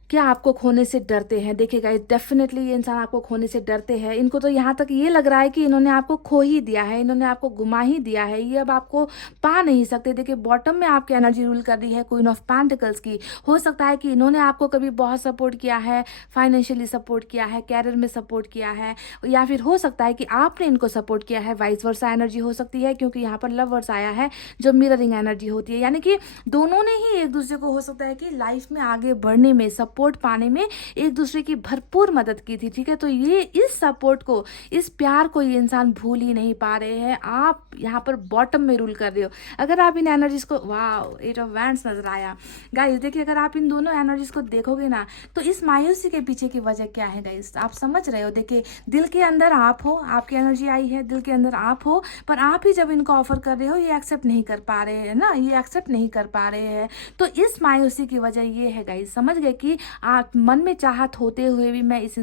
क्या आपको खोने से डरते हैं। देखिए गाइस, डेफिनेटली ये इंसान आपको खोने से डरते हैं। इनको तो यहाँ तक ये लग रहा है कि इन्होंने आपको खो ही दिया है, इन्होंने आपको गुमा ही दिया है, ये अब आपको पा नहीं सकते। देखिए बॉटम में आपकी एनर्जी रूल कर रही है क्वीन ऑफ पेंटिकल्स की। हो सकता है कि इन्होंने आपको कभी बहुत सपोर्ट किया है, फाइनेंशियली सपोर्ट किया है, कैरियर में सपोर्ट किया है, या फिर हो सकता है कि आपने इनको सपोर्ट किया है। वाइस वर्सा एनर्जी हो सकती है, क्योंकि यहाँ पर लवर्स आया है जो मिररिंग एनर्जी होती है। यानी कि दोनों ने ही एक दूसरे को हो सकता है कि लाइफ में आगे बढ़ने में सपोर्ट सपोर्ट पाने में एक दूसरे की भरपूर मदद की थी, ठीक है। तो ये इस सपोर्ट को, इस प्यार को ये इंसान भूल ही नहीं पा रहे हैं। आप यहाँ पर बॉटम में रूल कर रहे हो। अगर आप इन एनर्जीज को, वाह, एट ऑफ वैंड्स नजर आया गाइस। देखिए, अगर आप इन दोनों एनर्जीज को देखोगे ना, तो इस मायूसी के पीछे की वजह क्या है गाइस, आप समझ रहे हो। देखिए, दिल के अंदर आप हो, आपकी एनर्जी आई है, दिल के अंदर आप हो, पर आप ही जब इनको ऑफर कर रहे हो, ये एक्सेप्ट नहीं कर पा रहे हैं ना, ये एक्सेप्ट नहीं कर पा रहे हैं। तो इस मायूसी की वजह ये है गाइस, समझ गए कि आप मन में चाहत होते हुए भी मैं इस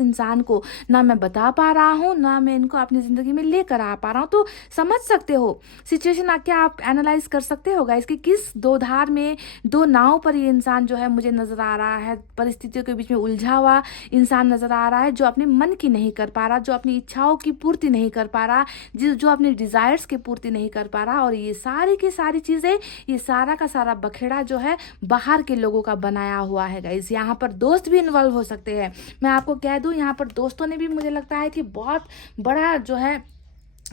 इंसान को ना मैं बता पा रहा हूँ, ना मैं इनको अपनी जिंदगी में लेकर आ पा रहा हूँ। तो समझ सकते हो सिचुएशन, क्या आप एनालाइज कर सकते हो गाइस कि किस दो धार में, दो नाव पर ये इंसान जो है मुझे नजर आ रहा है। परिस्थितियों के बीच में उलझा हुआ इंसान नजर आ रहा है, जो अपने मन की नहीं कर पा रहा, जो अपनी इच्छाओं की पूर्ति नहीं कर पा रहा, जो अपने डिजायर्स की पूर्ति नहीं कर पा रहा। और ये सारी की सारी चीजें, ये सारा का सारा बखेड़ा जो है बाहर के लोगों का बनाया हुआ है गाइस। यहाँ पर दोस्त भी इन्वॉल्व हो सकते हैं। मैं आपको कह दूं, यहाँ पर दोस्तों ने भी मुझे लगता है कि बहुत बड़ा जो है,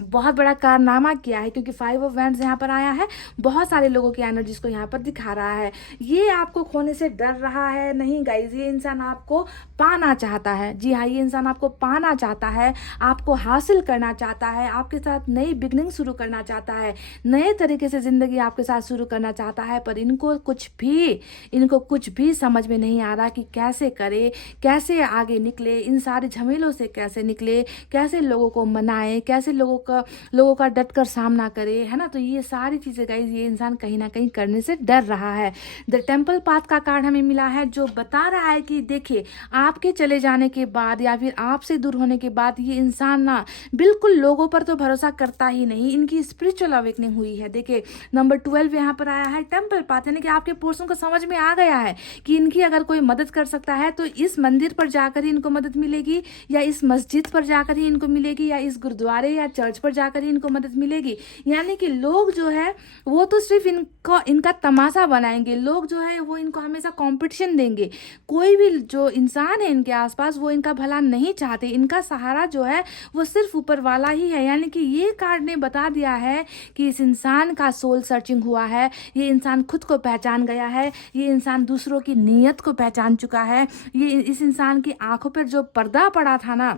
बहुत बड़ा कारनामा किया है, क्योंकि 5 ऑफ वैंड्स यहाँ पर आया है। बहुत सारे लोगों की एनर्जीज को यहाँ पर दिखा रहा है। ये आपको खोने से डर रहा है नहीं गाइज, ये इंसान आपको पाना चाहता है। जी हाँ, ये इंसान आपको पाना चाहता है, आपको हासिल करना चाहता है, आपके साथ नई बिगनिंग शुरू करना चाहता है, नए तरीके से जिंदगी आपके साथ शुरू करना चाहता है। पर इनको कुछ भी समझ में नहीं आ रहा कि कैसे करे, कैसे आगे निकले, इन सारे झमेलों से कैसे निकले, कैसे लोगों को मनाए, कैसे लोगों का डट कर सामना करे, है ना। तो ये सारी चीजें गाइस, ये इंसान कहीं ना कहीं करने से डर रहा है। द टेम्पल पाथ का कार्ड हमें मिला है, जो बता रहा है कि देखिए, आपके चले जाने के बाद या फिर आपसे दूर होने के बाद ये इंसान ना बिल्कुल लोगों पर तो भरोसा करता ही नहीं। इनकी स्पिरिचुअल अवेकनिंग हुई है। देखिए, नंबर 12 यहाँ पर आया है, टेम्पल पाथ, यानी कि आपके पर्सन को समझ में आ गया है कि इनकी अगर कोई मदद कर सकता है तो इस मंदिर पर जाकर ही इनको मदद मिलेगी, या इस मस्जिद पर जाकर ही इनको मिलेगी, या इस गुरुद्वारे या चर्च पर जाकर ही इनको मदद मिलेगी। यानी कि लोग जो है वो तो सिर्फ इनका तमाशा बनाएंगे, लोग जो है वो इनको हमेशा कंपटीशन देंगे। कोई भी जो इंसान है इनके आसपास, वो इनका भला नहीं चाहते। इनका सहारा जो है वो सिर्फ ऊपर वाला ही है। यानी कि ये कार्ड ने बता दिया है कि इस इंसान का सोल सर्चिंग हुआ है, ये इंसान खुद को पहचान गया है, ये इंसान दूसरों की नीयत को पहचान चुका है। ये इस इंसान की आंखों पर जो पर्दा पड़ा था ना,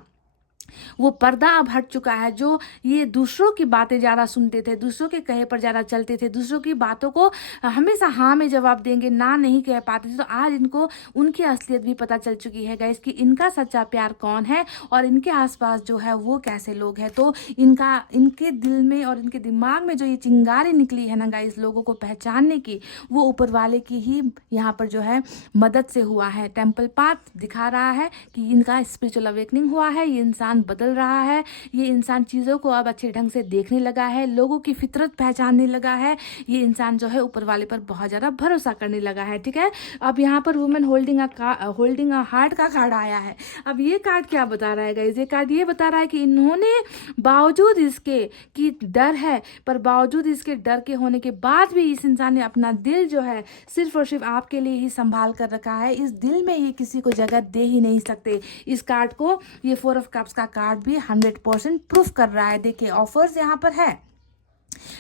वो पर्दा अब हट चुका है। जो ये दूसरों की बातें ज़्यादा सुनते थे, दूसरों के कहे पर ज़्यादा चलते थे, दूसरों की बातों को हमेशा हाँ में जवाब देंगे, ना नहीं कह पाते थे, तो आज इनको उनकी असलियत भी पता चल चुकी है गाइस कि इनका सच्चा प्यार कौन है और इनके आसपास जो है वो कैसे लोग हैं। तो इनके दिल में और इनके दिमाग में जो ये चिंगारी निकली है ना गाइस, लोगों को पहचानने की, वो ऊपर वाले की ही यहाँ पर जो है मदद से हुआ है। टेम्पल पाथ दिखा रहा है कि इनका स्पिरिचुअल अवेकनिंग हुआ है, ये इंसान बदल रहा है, ये इंसान चीज़ों को अब अच्छे ढंग से देखने लगा है, लोगों की फितरत पहचानने लगा है, ये इंसान जो है ऊपर वाले पर बहुत ज़्यादा भरोसा करने लगा है। ठीक है, अब यहाँ पर वुमेन होल्डिंग अ हार्ट का कार्ड आया है। अब ये कार्ड क्या बता रहा है गाइस, ये कार्ड ये बता रहा है कि इन्होंने बावजूद इसके कि डर है, पर बावजूद इसके डर के होने के बाद भी इस इंसान ने अपना दिल जो है सिर्फ और सिर्फ आपके लिए ही संभाल कर रखा है। इस दिल में ये किसी को जगह दे ही नहीं सकते। इस कार्ड को, ये 4 ऑफ कप्स का कार्ड भी 100% प्रूफ कर रहा है। देखिए, ऑफर्स यहाँ पर है,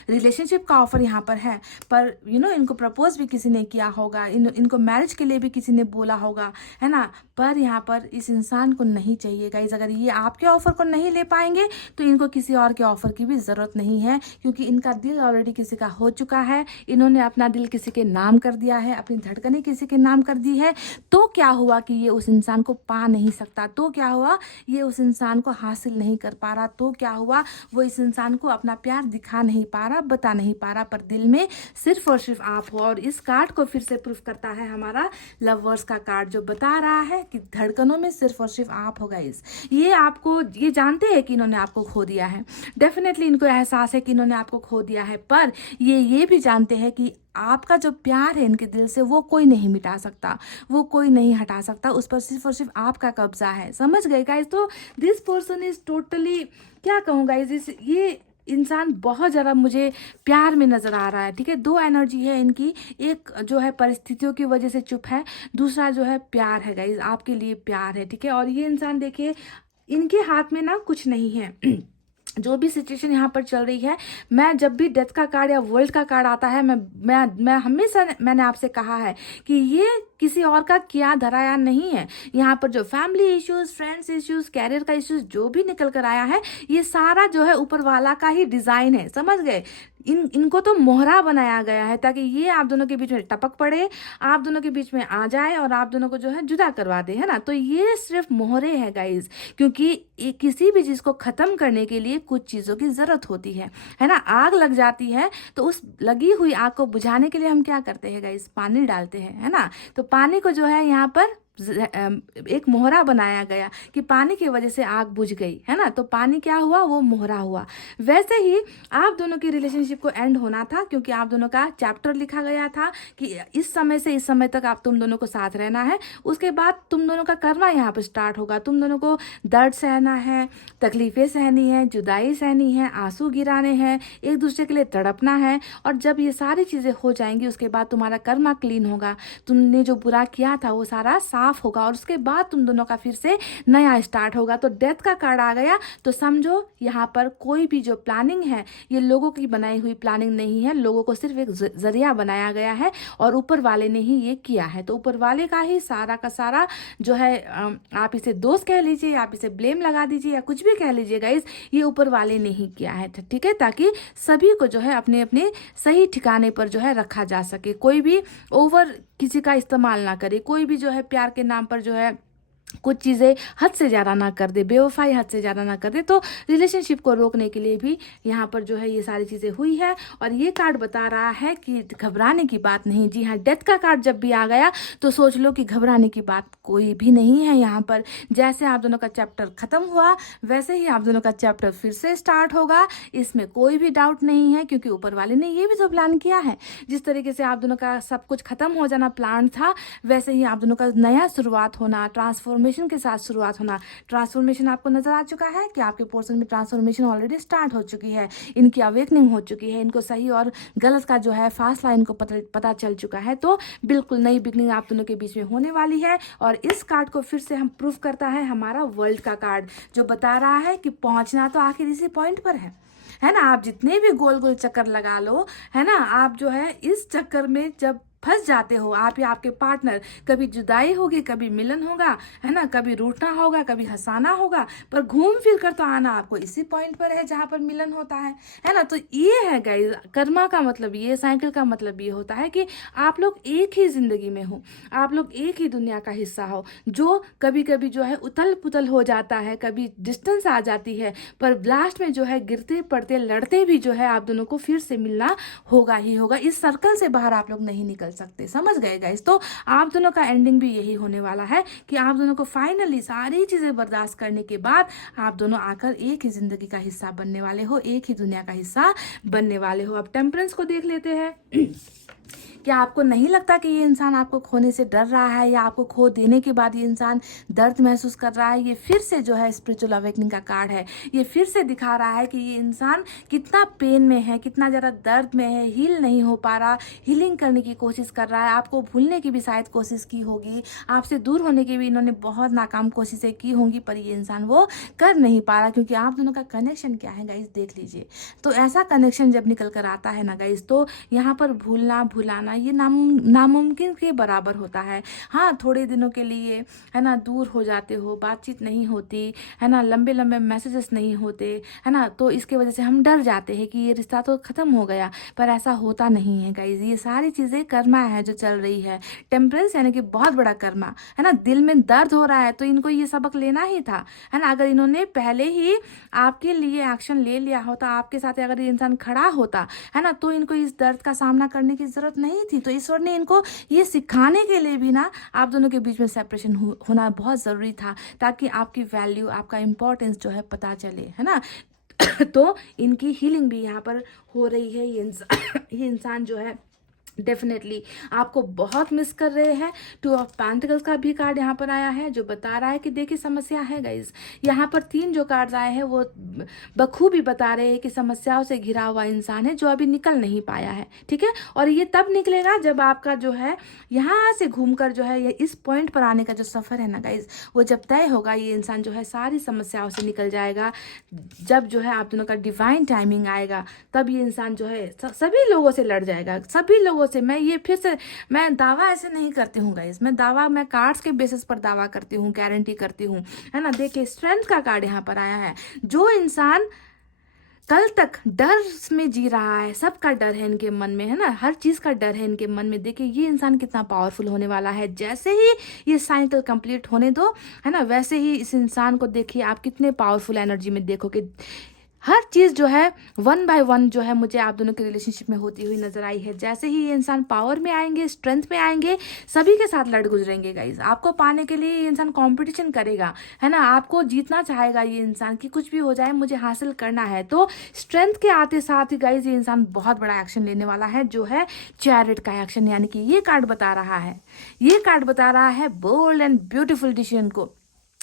रिलेशनशिप का ऑफर यहाँ पर है, पर इनको प्रपोज भी किसी ने किया होगा, इनको मैरिज के लिए भी किसी ने बोला होगा, है ना। पर यहाँ पर इस इंसान को नहीं चाहिए गाइस। अगर ये आपके ऑफर को नहीं ले पाएंगे तो इनको किसी और के ऑफर की भी ज़रूरत नहीं है, क्योंकि इनका दिल ऑलरेडी किसी का हो चुका है। इन्होंने अपना दिल किसी के नाम कर दिया है, अपनी धड़कनें किसी के नाम कर दी है। तो क्या हुआ कि ये उस इंसान को पा नहीं सकता, तो क्या हुआ ये उस इंसान को हासिल नहीं कर पा रहा, तो क्या हुआ वो इस इंसान को अपना प्यार दिखा नहीं पा रहा, बता नहीं पा रहा, पर दिल में सिर्फ और सिर्फ आप हो। और इस कार्ड को फिर से प्रूफ करता है हमारा लवर्स का कार्ड, जो बता रहा है कि धड़कनों में सिर्फ और सिर्फ आप हो गाइस। ये जानते हैं कि इन्होंने आपको खो दिया है, डेफिनेटली इनको एहसास है कि इन्होंने आपको खो दिया है, पर ये भी जानते हैं कि आपका जो प्यार है इनके दिल से वो कोई नहीं मिटा सकता, वो कोई नहीं हटा सकता, उस पर सिर्फ और सिर्फ आपका कब्जा है। समझ गए गाइस। तो दिस पर्सन इज टोटली, क्या कहूँ गाइस, ये इंसान बहुत ज़्यादा मुझे प्यार में नज़र आ रहा है। ठीक है, दो एनर्जी है इनकी, एक जो है परिस्थितियों की वजह से चुप है, दूसरा जो है प्यार है गाइस, आपके लिए प्यार है। ठीक है, और ये इंसान देखिए, इनके हाथ में ना कुछ नहीं है जो भी सिचुएशन यहाँ पर चल रही है, मैं जब भी डेथ का कार्ड या वर्ल्ड का कार्ड आता है, मैं हमेशा मैंने आपसे कहा है कि ये किसी और का किया धराया नहीं है। यहाँ पर जो family issues, friends issues, career का इश्यूज जो भी निकल कर आया है, ये सारा जो है ऊपर वाला का ही डिजाइन है, समझ गए। इनको तो मोहरा बनाया गया है ताकि ये आप दोनों के बीच में टपक पड़े, आप दोनों के बीच में आ जाए और आप दोनों को जो है जुदा करवा दे, है ना। तो ये सिर्फ मोहरे हैं गाइज, क्योंकि किसी भी चीज को खत्म करने के लिए कुछ चीजों की जरूरत होती है ना। आग लग जाती है तो उस लगी हुई आग को बुझाने के लिए हम क्या करते हैं गाइज, पानी डालते हैं, है ना। तो पानी को जो है यहाँ पर एक मोहरा बनाया गया कि पानी की वजह से आग बुझ गई, है ना। तो पानी क्या हुआ, वो मोहरा हुआ। वैसे ही आप दोनों की रिलेशनशिप को एंड होना था, क्योंकि आप दोनों का चैप्टर लिखा गया था कि इस समय से इस समय तक आप तुम दोनों को साथ रहना है। उसके बाद तुम दोनों का करना यहाँ पर स्टार्ट होगा। तुम दोनों को दर्द सहना है, तकलीफें सहनी है, जुदाई सहनी है, आंसू गिराने हैं, एक दूसरे के लिए तड़पना है। और जब ये सारी चीजें हो जाएंगी, उसके बाद तुम्हारा कर्मा क्लीन होगा, तुमने जो बुरा किया था वो सारा साफ होगा, और उसके बाद तुम दोनों का फिर से नया स्टार्ट होगा। तो डेथ का कार्ड आ गया तो समझो यहाँ पर कोई भी जो प्लानिंग है, ये लोगों की बनाई हुई प्लानिंग नहीं है, लोगों को सिर्फ एक जरिया बनाया गया है और ऊपर वाले ने ही ये किया है। तो ऊपर वाले का ही सारा का सारा जो है, आप इसे दोस्त कह लीजिए, आप इसे ब्लेम लगा दीजिए, या कुछ भी कह लीजिए गाइस, ये ऊपर वाले ने ही किया है, ठीक है। ताकि सभी को जो है अपने अपने सही ठिकाने पर जो है रखा जा सके, कोई भी ओवर किसी का इस्तेमाल ना करे, कोई भी जो है प्यार के नाम पर जो है कुछ चीज़ें हद से ज़्यादा ना कर दे, बेवफाई हद से ज़्यादा ना कर दे। तो रिलेशनशिप को रोकने के लिए भी यहाँ पर जो है ये सारी चीज़ें हुई है। और ये कार्ड बता रहा है कि घबराने की बात नहीं। जी हाँ, डेथ का कार्ड जब भी आ गया तो सोच लो कि घबराने की बात कोई भी नहीं है। यहाँ पर जैसे आप दोनों का चैप्टर खत्म हुआ, वैसे ही आप दोनों का चैप्टर फिर से स्टार्ट होगा, इसमें कोई भी डाउट नहीं है, क्योंकि ऊपर वाले ने ये भी तो प्लान किया है। जिस तरीके से आप दोनों का सब कुछ खत्म हो जाना प्लान था, वैसे ही आप दोनों का नया शुरुआत होना, ट्रांसफॉर्मेशन के साथ शुरुआत होना। ट्रांसफॉर्मेशन आपको नजर आ चुका है कि आपके पोर्शन में ट्रांसफॉर्मेशन ऑलरेडी स्टार्ट हो चुकी है, इनकी अवेकनिंग हो चुकी है, इनको सही और गलत का जो है फासला इनको पता चल चुका है। तो बिल्कुल नई बिगनिंग आप दोनों के बीच में होने वाली है। और इस कार्ड को फिर से हम प्रूफ करता है हमारा वर्ल्ड का कार्ड, जो बता रहा है कि पहुंचना तो आखिर इसी पॉइंट पर है ना। आप जितने भी गोल गोल चक्कर लगा लो, है ना, आप जो है इस चक्कर में जब फंस जाते हो, आप या आपके पार्टनर, कभी जुदाई होगी, कभी मिलन होगा, है ना, कभी रूठना होगा, कभी हंसाना होगा, पर घूम फिर कर तो आना आपको इसी पॉइंट पर है जहां पर मिलन होता है ना। तो ये है गाइस, कर्मा का मतलब ये, साइकिल का मतलब ये होता है कि आप लोग एक ही जिंदगी में हो, आप लोग एक ही दुनिया का हिस्सा हो। जो कभी कभी जो है उथल पुथल हो जाता है, कभी डिस्टेंस आ जाती है, पर लास्ट में जो है गिरते पड़ते लड़ते भी जो है आप दोनों को फिर से मिलना होगा ही होगा। इस सर्कल से बाहर आप लोग नहीं निकल सकते, समझ गए गाइस। तो आप दोनों का एंडिंग भी यही होने वाला है कि आप दोनों को फाइनली सारी चीजें बर्दाश्त करने के बाद आप दोनों आकर एक ही जिंदगी का हिस्सा बनने वाले हो, एक ही दुनिया का हिस्सा बनने वाले हो। अब टेम्परेंस को देख लेते हैं। क्या आपको नहीं लगता कि ये इंसान आपको खोने से डर रहा है, या आपको खो देने के बाद ये इंसान दर्द महसूस कर रहा है? ये फिर से जो है स्पिरिचुअल अवेकनिंग का कार्ड है, ये फिर से दिखा रहा है कि ये इंसान कितना पेन में है, कितना ज़्यादा दर्द में है, हील नहीं हो पा रहा, हीलिंग करने की कोशिश कर रहा है, आपको भूलने की भी शायद कोशिश की होगी, आपसे दूर होने की भी इन्होंने बहुत नाकाम कोशिशें की होंगी, पर ये इंसान वो कर नहीं पा रहा। क्योंकि आप दोनों का कनेक्शन क्या है गाइस, देख लीजिए। तो ऐसा कनेक्शन जब निकल कर आता है ना गाइस, तो यहाँ पर भूलना भुलाना ये नामुमकिन के बराबर होता है। हाँ, थोड़े दिनों के लिए, है ना, दूर हो जाते हो, बातचीत नहीं होती, है ना, लंबे लंबे मैसेजेस नहीं होते, है ना, तो इसके वजह से हम डर जाते हैं कि ये रिश्ता तो खत्म हो गया, पर ऐसा होता नहीं है गाइज। ये सारी चीजें कर्मा है जो चल रही है। टेम्परेंस यानी कि बहुत बड़ा कर्मा, है ना। दिल में दर्द हो रहा है तो इनको ये सबक लेना ही था, है ना। अगर इन्होंने पहले ही आपके लिए एक्शन ले लिया होता, आपके साथ अगर ये इंसान खड़ा होता, है ना, तो इनको इस दर्द का सामना करने की जरूरत नहीं थी। तो ईश्वर ने इनको ये सिखाने के लिए भी ना आप दोनों के बीच में सेपरेशन होना बहुत ज़रूरी था, ताकि आपकी वैल्यू, आपका इम्पोर्टेंस जो है पता चले, है ना। तो इनकी हीलिंग भी यहाँ पर हो रही है। ये इंसान जो है डेफिनेटली आपको बहुत मिस कर रहे हैं। टू ऑफ पेंटिकल्स का भी कार्ड यहाँ पर आया है जो बता रहा है कि देखिए समस्या है गाइज। यहाँ पर 3 जो कार्ड्स आए हैं वो बखूबी बता रहे हैं कि समस्याओं से घिरा हुआ इंसान है जो अभी निकल नहीं पाया है, ठीक है। और ये तब निकलेगा जब आपका जो है यहाँ से घूमकर जो है ये इस पॉइंट पर आने का जो सफ़र है ना गाइज, वो जब तय होगा ये इंसान जो है सारी समस्याओं से निकल जाएगा। जब जो है आप दोनों का डिवाइन टाइमिंग आएगा तब ये इंसान जो है सभी लोगों से लड़ जाएगा, सभी लोगों से। मैं ये फिर से मैं दावा ऐसे नहीं करती हूँ गाइस, मैं कार्ड्स के बेसिस पर दावा करती हूँ, गारंटी करती हूँ, है ना। देखिए स्ट्रेंथ का कार्ड यहाँ पर आया है। जो इंसान कल तक डर में जी रहा है, सबका डर है इनके मन में, है ना, हर चीज़ का डर है इनके मन में, देखिए ये इंसान कितना पावरफुल होने वाला है। जैसे ही ये साइकिल कंप्लीट होने दो, है ना, वैसे ही इस इंसान को देखिए आप कितने पावरफुल एनर्जी में देखोगे। हर चीज़ जो है 1 बाय 1 जो है मुझे आप दोनों के रिलेशनशिप में होती हुई नजर आई है। जैसे ही ये इंसान पावर में आएंगे, स्ट्रेंथ में आएंगे, सभी के साथ लड़ गुजरेंगे गाइज। आपको पाने के लिए ये इंसान कंपटीशन करेगा, है ना, आपको जीतना चाहेगा ये इंसान कि कुछ भी हो जाए मुझे हासिल करना है। तो स्ट्रेंथ के आते साथ ही गाइज ये इंसान बहुत बड़ा एक्शन लेने वाला है जो है चैरिट का एक्शन, यानी कि ये कार्ड बता रहा है, ये कार्ड बता रहा है बोल्ड एंड ब्यूटीफुल डिसीजन को,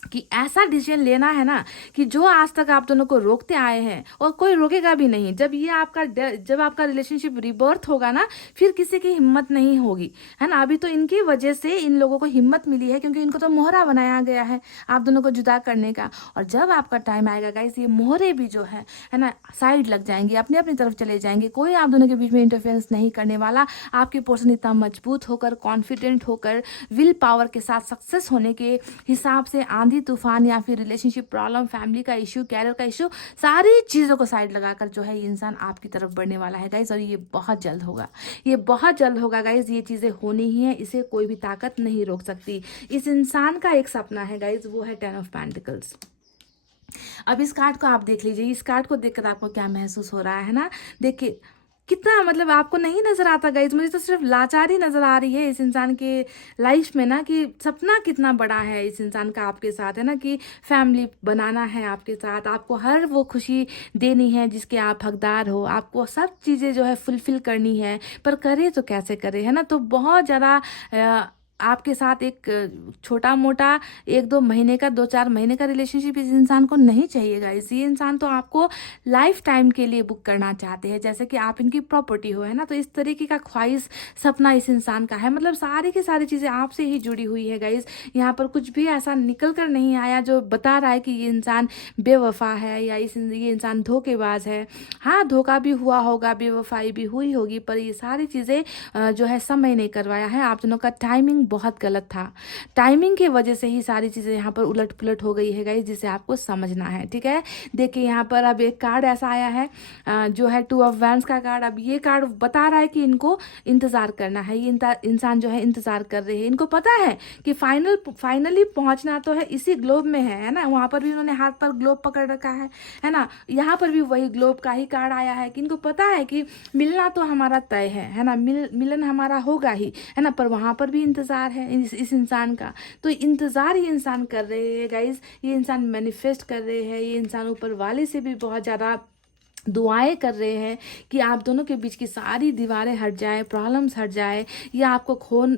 कि ऐसा डिसीजन लेना है ना कि जो आज तक आप दोनों को रोकते आए हैं और कोई रोकेगा भी नहीं। जब आपका रिलेशनशिप रिबर्थ होगा ना, फिर किसी की हिम्मत नहीं होगी, है ना। अभी तो इनकी वजह से इन लोगों को हिम्मत मिली है क्योंकि इनको तो मोहरा बनाया गया है आप दोनों को जुदा करने का। और जब आपका टाइम आएगा गाइस, ये मोहरे भी जो है ना, साइड लग जाएंगे, अपनी अपनी तरफ चले जाएंगे। कोई आप दोनों के बीच में इंटरफेरेंस नहीं करने वाला। आपकी पर्सन इतना मजबूत होकर, कॉन्फिडेंट होकर, विल पावर के साथ सक्सेस होने के हिसाब से आंधी तूफान या फिर रिलेशनशिप प्रॉब्लम, फैमिली का इशू, कैरियर का इशू, सारी चीज़ों को साइड लगाकर जो है ये इंसान आपकी तरफ बढ़ने वाला है गाइज। और ये बहुत जल्द होगा, ये बहुत जल्द होगा गाइज। ये चीज़ें होनी ही है, इसे कोई भी ताकत नहीं रोक सकती। इस इंसान का एक सपना है गाइज, वो है 10 ऑफ पेंटिकल्स। अब इस कार्ड को आप देख लीजिए, इस कार्ड को देखकर आपको क्या महसूस हो रहा है ना। देखिए कितना, मतलब आपको नहीं नजर आता गाइज, मुझे तो सिर्फ लाचारी नजर आ रही है इस इंसान के लाइफ में ना, कि सपना कितना बड़ा है इस इंसान का आपके साथ, है ना, कि फैमिली बनाना है आपके साथ, आपको हर वो खुशी देनी है जिसके आप हकदार हो, आपको सब चीज़ें जो है फुलफिल करनी है। पर करे तो कैसे करे, है ना। तो बहुत ज़्यादा आपके साथ एक छोटा मोटा 1-2 महीने का, 2-4 महीने का रिलेशनशिप इस इंसान को नहीं चाहिए गाइस। ये इंसान तो आपको लाइफ टाइम के लिए बुक करना चाहते हैं, जैसे कि आप इनकी प्रॉपर्टी हो, है ना। तो इस तरीके का ख्वाहिश, सपना इस इंसान का है। मतलब सारी की सारी चीज़ें आपसे ही जुड़ी हुई है गाइस। यहाँ पर कुछ भी ऐसा निकल कर नहीं आया जो बता रहा है कि ये इंसान बेवफा है या ये इंसान धोखेबाज है। हाँ, धोखा भी हुआ होगा, बेवफाई भी हुई होगी, पर ये सारी चीज़ें जो है समय नहीं करवाया है। आप दोनों का टाइमिंग बहुत गलत था, टाइमिंग की वजह से ही सारी चीज़ें यहाँ पर उलट पुलट हो गई है गाइस, जिसे आपको समझना है, ठीक है। देखिए यहाँ पर अब एक कार्ड ऐसा आया है जो है 2 ऑफ वैंड्स का कार्ड। अब ये कार्ड बता रहा है कि इनको इंतज़ार करना है, ये इंसान जो है इंतज़ार कर रहे हैं। इनको पता है कि फाइनली पहुँचना तो है इसी ग्लोब में है ना। वहाँ पर भी उन्होंने हाथ पर ग्लोब पकड़ रखा है ना। यहाँ पर भी वही ग्लोब का ही कार्ड आया है कि इनको पता है कि मिलना तो हमारा तय है ना, मिलन हमारा होगा ही, है ना। पर वहाँ पर भी इंतज़ार है इस इंसान का। तो इंतज़ार ये इंसान कर रहे हैं गाइज, ये इंसान मैनिफेस्ट कर रहे हैं, ये इंसान ऊपर वाले से भी बहुत ज़्यादा दुआएं कर रहे हैं कि आप दोनों के बीच की सारी दीवारें हट जाए, प्रॉब्लम्स हट जाए। ये आपको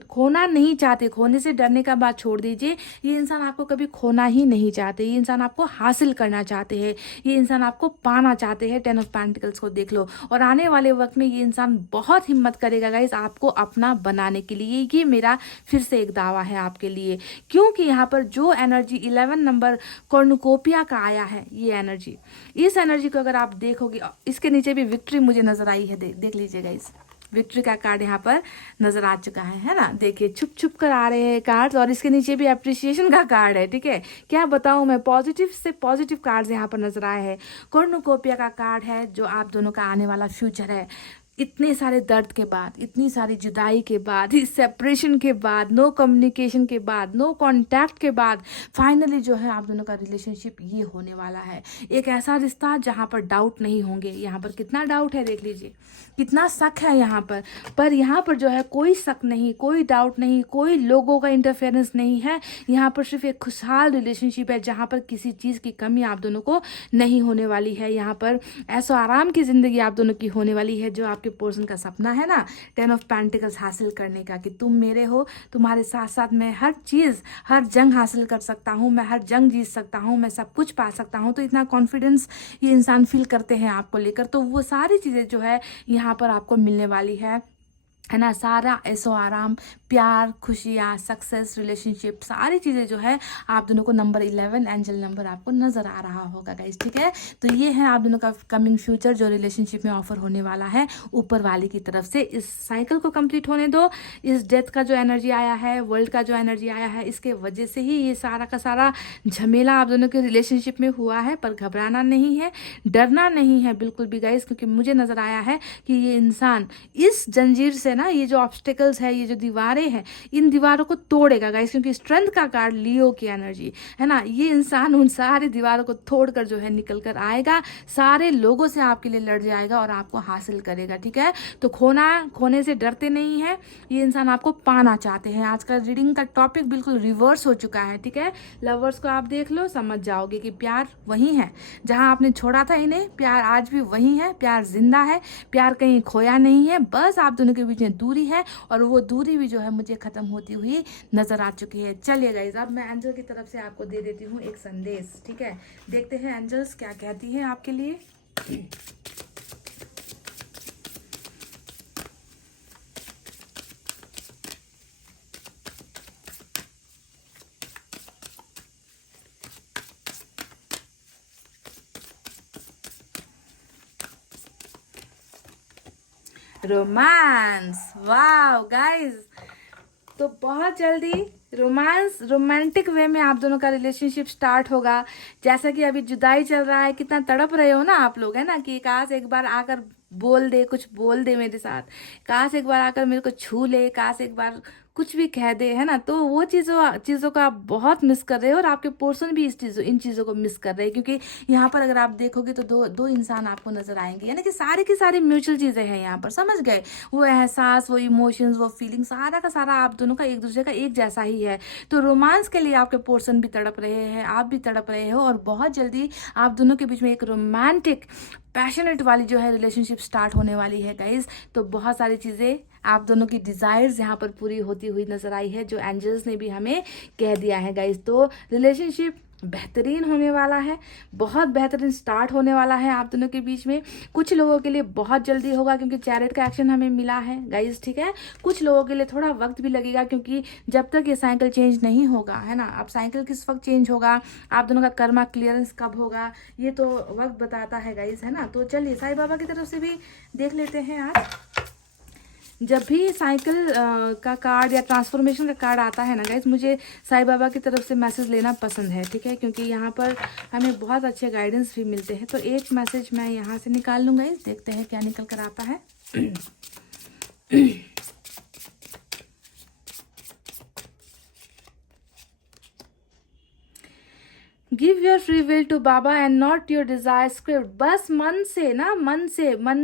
खोना नहीं चाहते, खोने से डरने का बात छोड़ दीजिए। ये इंसान आपको कभी खोना ही नहीं चाहते, ये इंसान आपको हासिल करना चाहते हैं, ये इंसान आपको पाना चाहते हैं। 10 ऑफ पेंटिकल्स को देख लो। और आने वाले वक्त में ये इंसान बहुत हिम्मत करेगा गाइस आपको अपना बनाने के लिए। ये मेरा फिर से एक दावा है आपके लिए, क्योंकि यहाँ पर जो एनर्जी 11 नंबर कॉर्नुकोपिया का आया है, ये एनर्जी, इस एनर्जी को अगर आप देखोगे, इसके नीचे भी विक्ट्री मुझे नजर आई है, देख लीजिएगा। इस विक्ट्री का कार्ड यहाँ पर नजर आ चुका है ना। देखिए छुप छुप कर आ रहे हैं कार्ड्स, और इसके नीचे भी अप्रिसिएशन का कार्ड है, ठीक है। क्या बताऊं मैं, पॉजिटिव से पॉजिटिव कार्ड्स यहाँ पर नजर आए हैं। कॉर्नुकोपिया का कार्ड है जो आप दोनों का आने वाला फ्यूचर है। इतने सारे दर्द के बाद, इतनी सारी जुदाई के बाद, इस सेपरेशन के बाद, नो कम्युनिकेशन के बाद, नो कांटेक्ट के बाद फाइनली जो है आप दोनों का रिलेशनशिप ये होने वाला है। एक ऐसा रिश्ता जहाँ पर डाउट नहीं होंगे। यहाँ पर कितना डाउट है देख लीजिए, कितना शक है यहाँ पर यहाँ पर जो है कोई शक नहीं, कोई डाउट नहीं, कोई लोगों का इंटरफेरेंस नहीं है। यहाँ पर सिर्फ एक खुशहाल रिलेशनशिप है जहाँ पर किसी चीज़ की कमी आप दोनों को नहीं होने वाली है। यहाँ पर ऐसो आराम की ज़िंदगी आप दोनों की होने वाली है जो आप आपके पोर्शन का सपना है ना 10 ऑफ पेंटिकल्स हासिल करने का, कि तुम मेरे हो, तुम्हारे साथ साथ मैं हर चीज़, हर जंग हासिल कर सकता हूँ, मैं हर जंग जीत सकता हूँ, मैं सब कुछ पा सकता हूँ। तो इतना कॉन्फिडेंस ये इंसान फील करते हैं आपको लेकर। तो वो सारी चीज़ें जो है यहाँ पर आपको मिलने वाली है ना। सारा ऐसो आराम, प्यार, खुशियाँ, सक्सेस, रिलेशनशिप, सारी चीज़ें जो है आप दोनों को नंबर 11 एंजल नंबर आपको नज़र आ रहा होगा गाइस, ठीक है। तो ये है आप दोनों का कमिंग फ्यूचर जो रिलेशनशिप में ऑफर होने वाला है ऊपर वाले की तरफ से। इस साइकिल को कंप्लीट होने दो। इस डेथ का जो एनर्जी आया है, वर्ल्ड का जो एनर्जी आया है, इसके वजह से ही ये सारा का सारा झमेला आप दोनों के रिलेशनशिप में हुआ है। पर घबराना नहीं है, डरना नहीं है बिल्कुल भी गाइस, क्योंकि मुझे नज़र आया है कि ये इंसान इस जंजीर से ना, ये जो ऑब्स्टिकल्स है, ये जो दीवारें हैं, इन दीवारों को तोड़ेगा गाइस, क्योंकि स्ट्रेंथ का कार्ड लियो की एनर्जी है ना। ये इंसान उन सारी दीवारों को तोड़कर जो है निकल कर आएगा, सारे लोगों से आपके लिए लड़ जाएगा और आपको हासिल करेगा, ठीक है। तो खोने से डरते नहीं है, ये इंसान आपको पाना चाहते हैं। आज का रीडिंग का टॉपिक बिल्कुल रिवर्स हो चुका है, ठीक है। लवर्स को आप देख लो, समझ जाओगे कि प्यार वही है जहां आपने छोड़ा था इन्हें, प्यार आज भी वही है, प्यार जिंदा है, प्यार कहीं खोया नहीं है। बस आप दोनों के बीच में दूरी है, और वो दूरी भी जो है मुझे खत्म होती हुई नजर आ चुकी है। चलिए गाइज, अब मैं एंजल की तरफ से आपको दे देती हूँ एक संदेश, ठीक है। देखते हैं एंजल्स क्या कहती हैं आपके लिए। रोमांस, वाओ गाइज, तो बहुत जल्दी रोमांटिक वे में आप दोनों का रिलेशनशिप स्टार्ट होगा। जैसा कि अभी जुदाई चल रहा है, कितना तड़प रहे हो ना आप लोग, है ना, कि काश एक बार आकर बोल दे, कुछ बोल दे मेरे साथ, काश एक बार आकर मेरे को छू ले, काश एक बार कुछ भी कह दे, है ना। तो वो चीज़ों का आप बहुत मिस कर रहे हो, और आपके पर्सन भी इन चीज़ों को मिस कर रहे हैं, क्योंकि यहाँ पर अगर आप देखोगे तो दो इंसान आपको नजर आएंगे, यानी कि सारी की सारी म्यूचुअल चीज़ें हैं यहाँ पर, समझ गए। वो एहसास, वो इमोशंस, वो फीलिंग, सारा का सारा आप दोनों का एक दूसरे का एक जैसा ही है। तो रोमांस के लिए आपके पर्सन भी तड़प रहे हैं, आप भी तड़प रहे हो, और बहुत जल्दी आप दोनों के बीच में एक रोमांटिक पैशनेट वाली जो है रिलेशनशिप स्टार्ट होने वाली है गाइज। तो बहुत सारी चीज़ें आप दोनों की डिज़ायर्स यहाँ पर पूरी होती हुई नजर आई है, जो एंजल्स ने भी हमें कह दिया है गाइज। तो रिलेशनशिप बेहतरीन होने वाला है, बहुत बेहतरीन स्टार्ट होने वाला है आप दोनों के बीच में। कुछ लोगों के लिए बहुत जल्दी होगा, क्योंकि चैरिट का एक्शन हमें मिला है गाइज, ठीक है। कुछ लोगों के लिए थोड़ा वक्त भी लगेगा, क्योंकि जब तक ये साइकिल चेंज नहीं होगा, है ना। अब साइकिल किस वक्त चेंज होगा, आप दोनों का कर्मा क्लियरेंस कब होगा, ये तो वक्त बताता है गाइज, है ना। तो चलिए साईं बाबा की तरफ से भी देख लेते हैं आज। जब भी साइकिल का कार्ड या ट्रांसफॉर्मेशन का कार्ड आता है ना गाइज, मुझे साईं बाबा की तरफ से मैसेज लेना पसंद है, ठीक है, क्योंकि यहाँ पर हमें बहुत अच्छे गाइडेंस भी मिलते हैं। तो एक मैसेज मैं यहाँ से निकाल लूँगा, गाइज, देखते हैं क्या निकल कर आता है। Give your free will to Baba and not your desire script. बस मन से ना, मन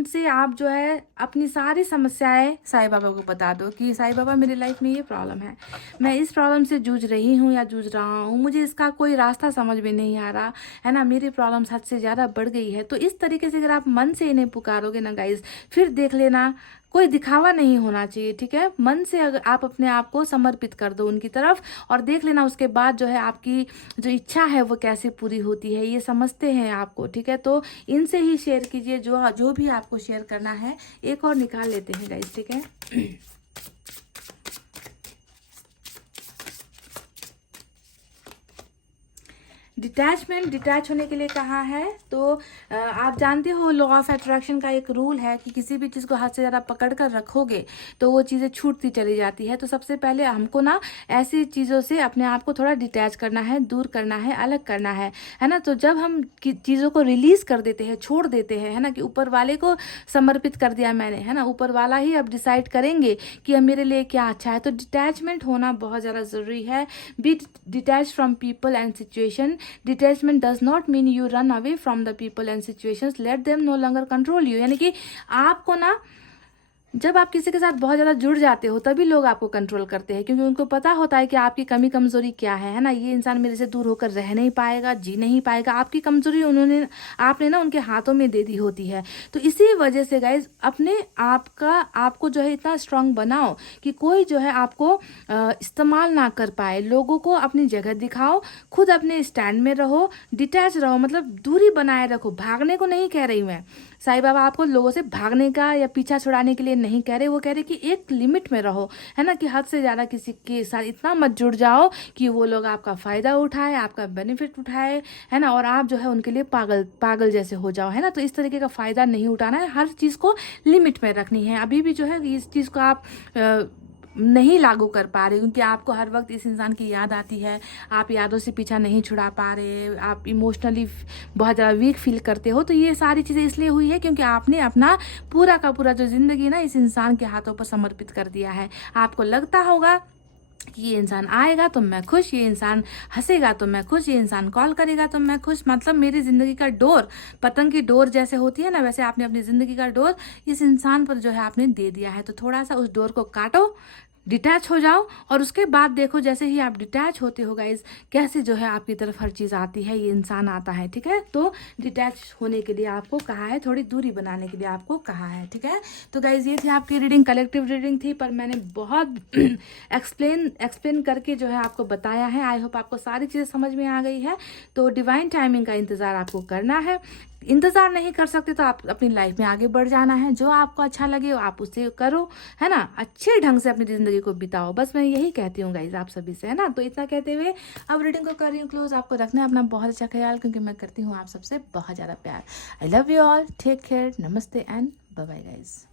से आप जो है अपनी सारी समस्याएं साईं बाबा को बता दो, कि साईं बाबा मेरी लाइफ में ये प्रॉब्लम है, मैं इस प्रॉब्लम से जूझ रही हूँ या जूझ रहा हूँ, मुझे इसका कोई रास्ता समझ में नहीं आ रहा, है ना, मेरी प्रॉब्लम हद से ज़्यादा बढ़ गई है। तो इस तरीके से अगर आप मन से इन्हें पुकारोगे ना गाइज, फिर देख लेना, कोई दिखावा नहीं होना चाहिए, ठीक है। मन से अगर आप अपने आप को समर्पित कर दो उनकी तरफ, और देख लेना उसके बाद जो है आपकी जो इच्छा है वो कैसे पूरी होती है, ये समझते हैं आपको, ठीक है। तो इनसे ही शेयर कीजिए जो भी आपको शेयर करना है। एक और निकाल लेते हैं गाइस, ठीक है। डिटैच होने के लिए कहा है। तो आप जानते हो लॉ ऑफ अट्रैक्शन का एक रूल है कि किसी भी चीज़ को हाथ से ज़्यादा पकड़ कर रखोगे तो वो चीज़ें छूटती चली जाती है। तो सबसे पहले हमको ना ऐसी चीज़ों से अपने आप को थोड़ा डिटैच करना है, दूर करना है, अलग करना है ना। तो जब हम चीज़ों को रिलीज़ कर देते हैं, छोड़ देते हैं, है ना, कि ऊपर वाले को समर्पित कर दिया मैंने, है ना, ऊपर वाला ही अब डिसाइड करेंगे कि अब मेरे लिए क्या अच्छा है। तो डिटैचमेंट होना बहुत ज़्यादा ज़रूरी है। Be detach from people and situation. Detachment does not mean you run away from the people and situations. Let them no longer control you. यानी कि आपको ना जब आप किसी के साथ बहुत ज़्यादा जुड़ जाते हो तभी लोग आपको कंट्रोल करते हैं, क्योंकि उनको पता होता है कि आपकी कमी कमज़ोरी क्या है ना। ये इंसान मेरे से दूर होकर रह नहीं पाएगा, जी नहीं पाएगा। आपकी कमज़ोरी आपने ना उनके हाथों में दे दी होती है। तो इसी वजह से गाइज अपने आपको जो है इतना स्ट्रांग बनाओ कि कोई जो है आपको इस्तेमाल ना कर पाए। लोगों को अपनी जगह दिखाओ, खुद अपने स्टैंड में रहो, डिटैच रहो, मतलब दूरी बनाए रखो। भागने को नहीं कह रही मैं, साईं बाबा आपको लोगों से भागने का या पीछा छुड़ाने के लिए नहीं कह रहे। वो कह रहे कि एक लिमिट में रहो, है ना, कि हद से ज़्यादा किसी के साथ इतना मत जुड़ जाओ कि वो लोग आपका फ़ायदा उठाए, आपका बेनिफिट उठाए, है ना, और आप जो है उनके लिए पागल पागल जैसे हो जाओ, है ना। तो इस तरीके का फ़ायदा नहीं उठाना है, हर चीज़ को लिमिट में रखनी है। अभी भी जो है इस चीज़ को आप नहीं लागू कर पा रहे, क्योंकि आपको हर वक्त इस इंसान की याद आती है, आप यादों से पीछा नहीं छुड़ा पा रहे, आप इमोशनली बहुत ज़्यादा वीक फील करते हो। तो ये सारी चीज़ें इसलिए हुई है क्योंकि आपने अपना पूरा का पूरा जो ज़िंदगी ना इस इंसान के हाथों पर समर्पित कर दिया है। आपको लगता होगा कि ये इंसान आएगा तो मैं खुश, ये इंसान हंसेगा तो मैं खुश, ये इंसान कॉल करेगा तो मैं खुश, मतलब मेरी ज़िंदगी का डोर, पतंग की डोर जैसे होती है ना, वैसे आपने अपनी ज़िंदगी का डोर इस इंसान पर जो है आपने दे दिया है। तो थोड़ा सा उस डोर को काटो, डिटैच हो जाओ, और उसके बाद देखो जैसे ही आप डिटैच होते हो गाइज, कैसे जो है आपकी तरफ हर चीज़ आती है, ये इंसान आता है, ठीक है। तो डिटैच होने के लिए आपको कहा है, थोड़ी दूरी बनाने के लिए आपको कहा है, ठीक है। तो गाइज ये थी आपकी रीडिंग, कलेक्टिव रीडिंग थी, पर मैंने बहुत एक्सप्लेन करके जो है आपको बताया है। आई होप आपको सारी चीज़ें समझ में आ गई है। तो डिवाइन टाइमिंग का इंतज़ार आपको करना है। इंतज़ार नहीं कर सकते तो आप अपनी लाइफ में आगे बढ़ जाना है। जो आपको अच्छा लगे आप उसे करो, है ना, अच्छे ढंग से अपनी ज़िंदगी को बिताओ। बस मैं यही कहती हूँ गाइज आप सभी से, है ना। तो इतना कहते हुए अब रीडिंग को कर रही हूँ क्लोज। आपको रखना है अपना बहुत अच्छा ख्याल, क्योंकि मैं करती हूँ आप सबसे बहुत ज़्यादा प्यार। I love you all, take care, नमस्ते एंड बाय बाय गाइज।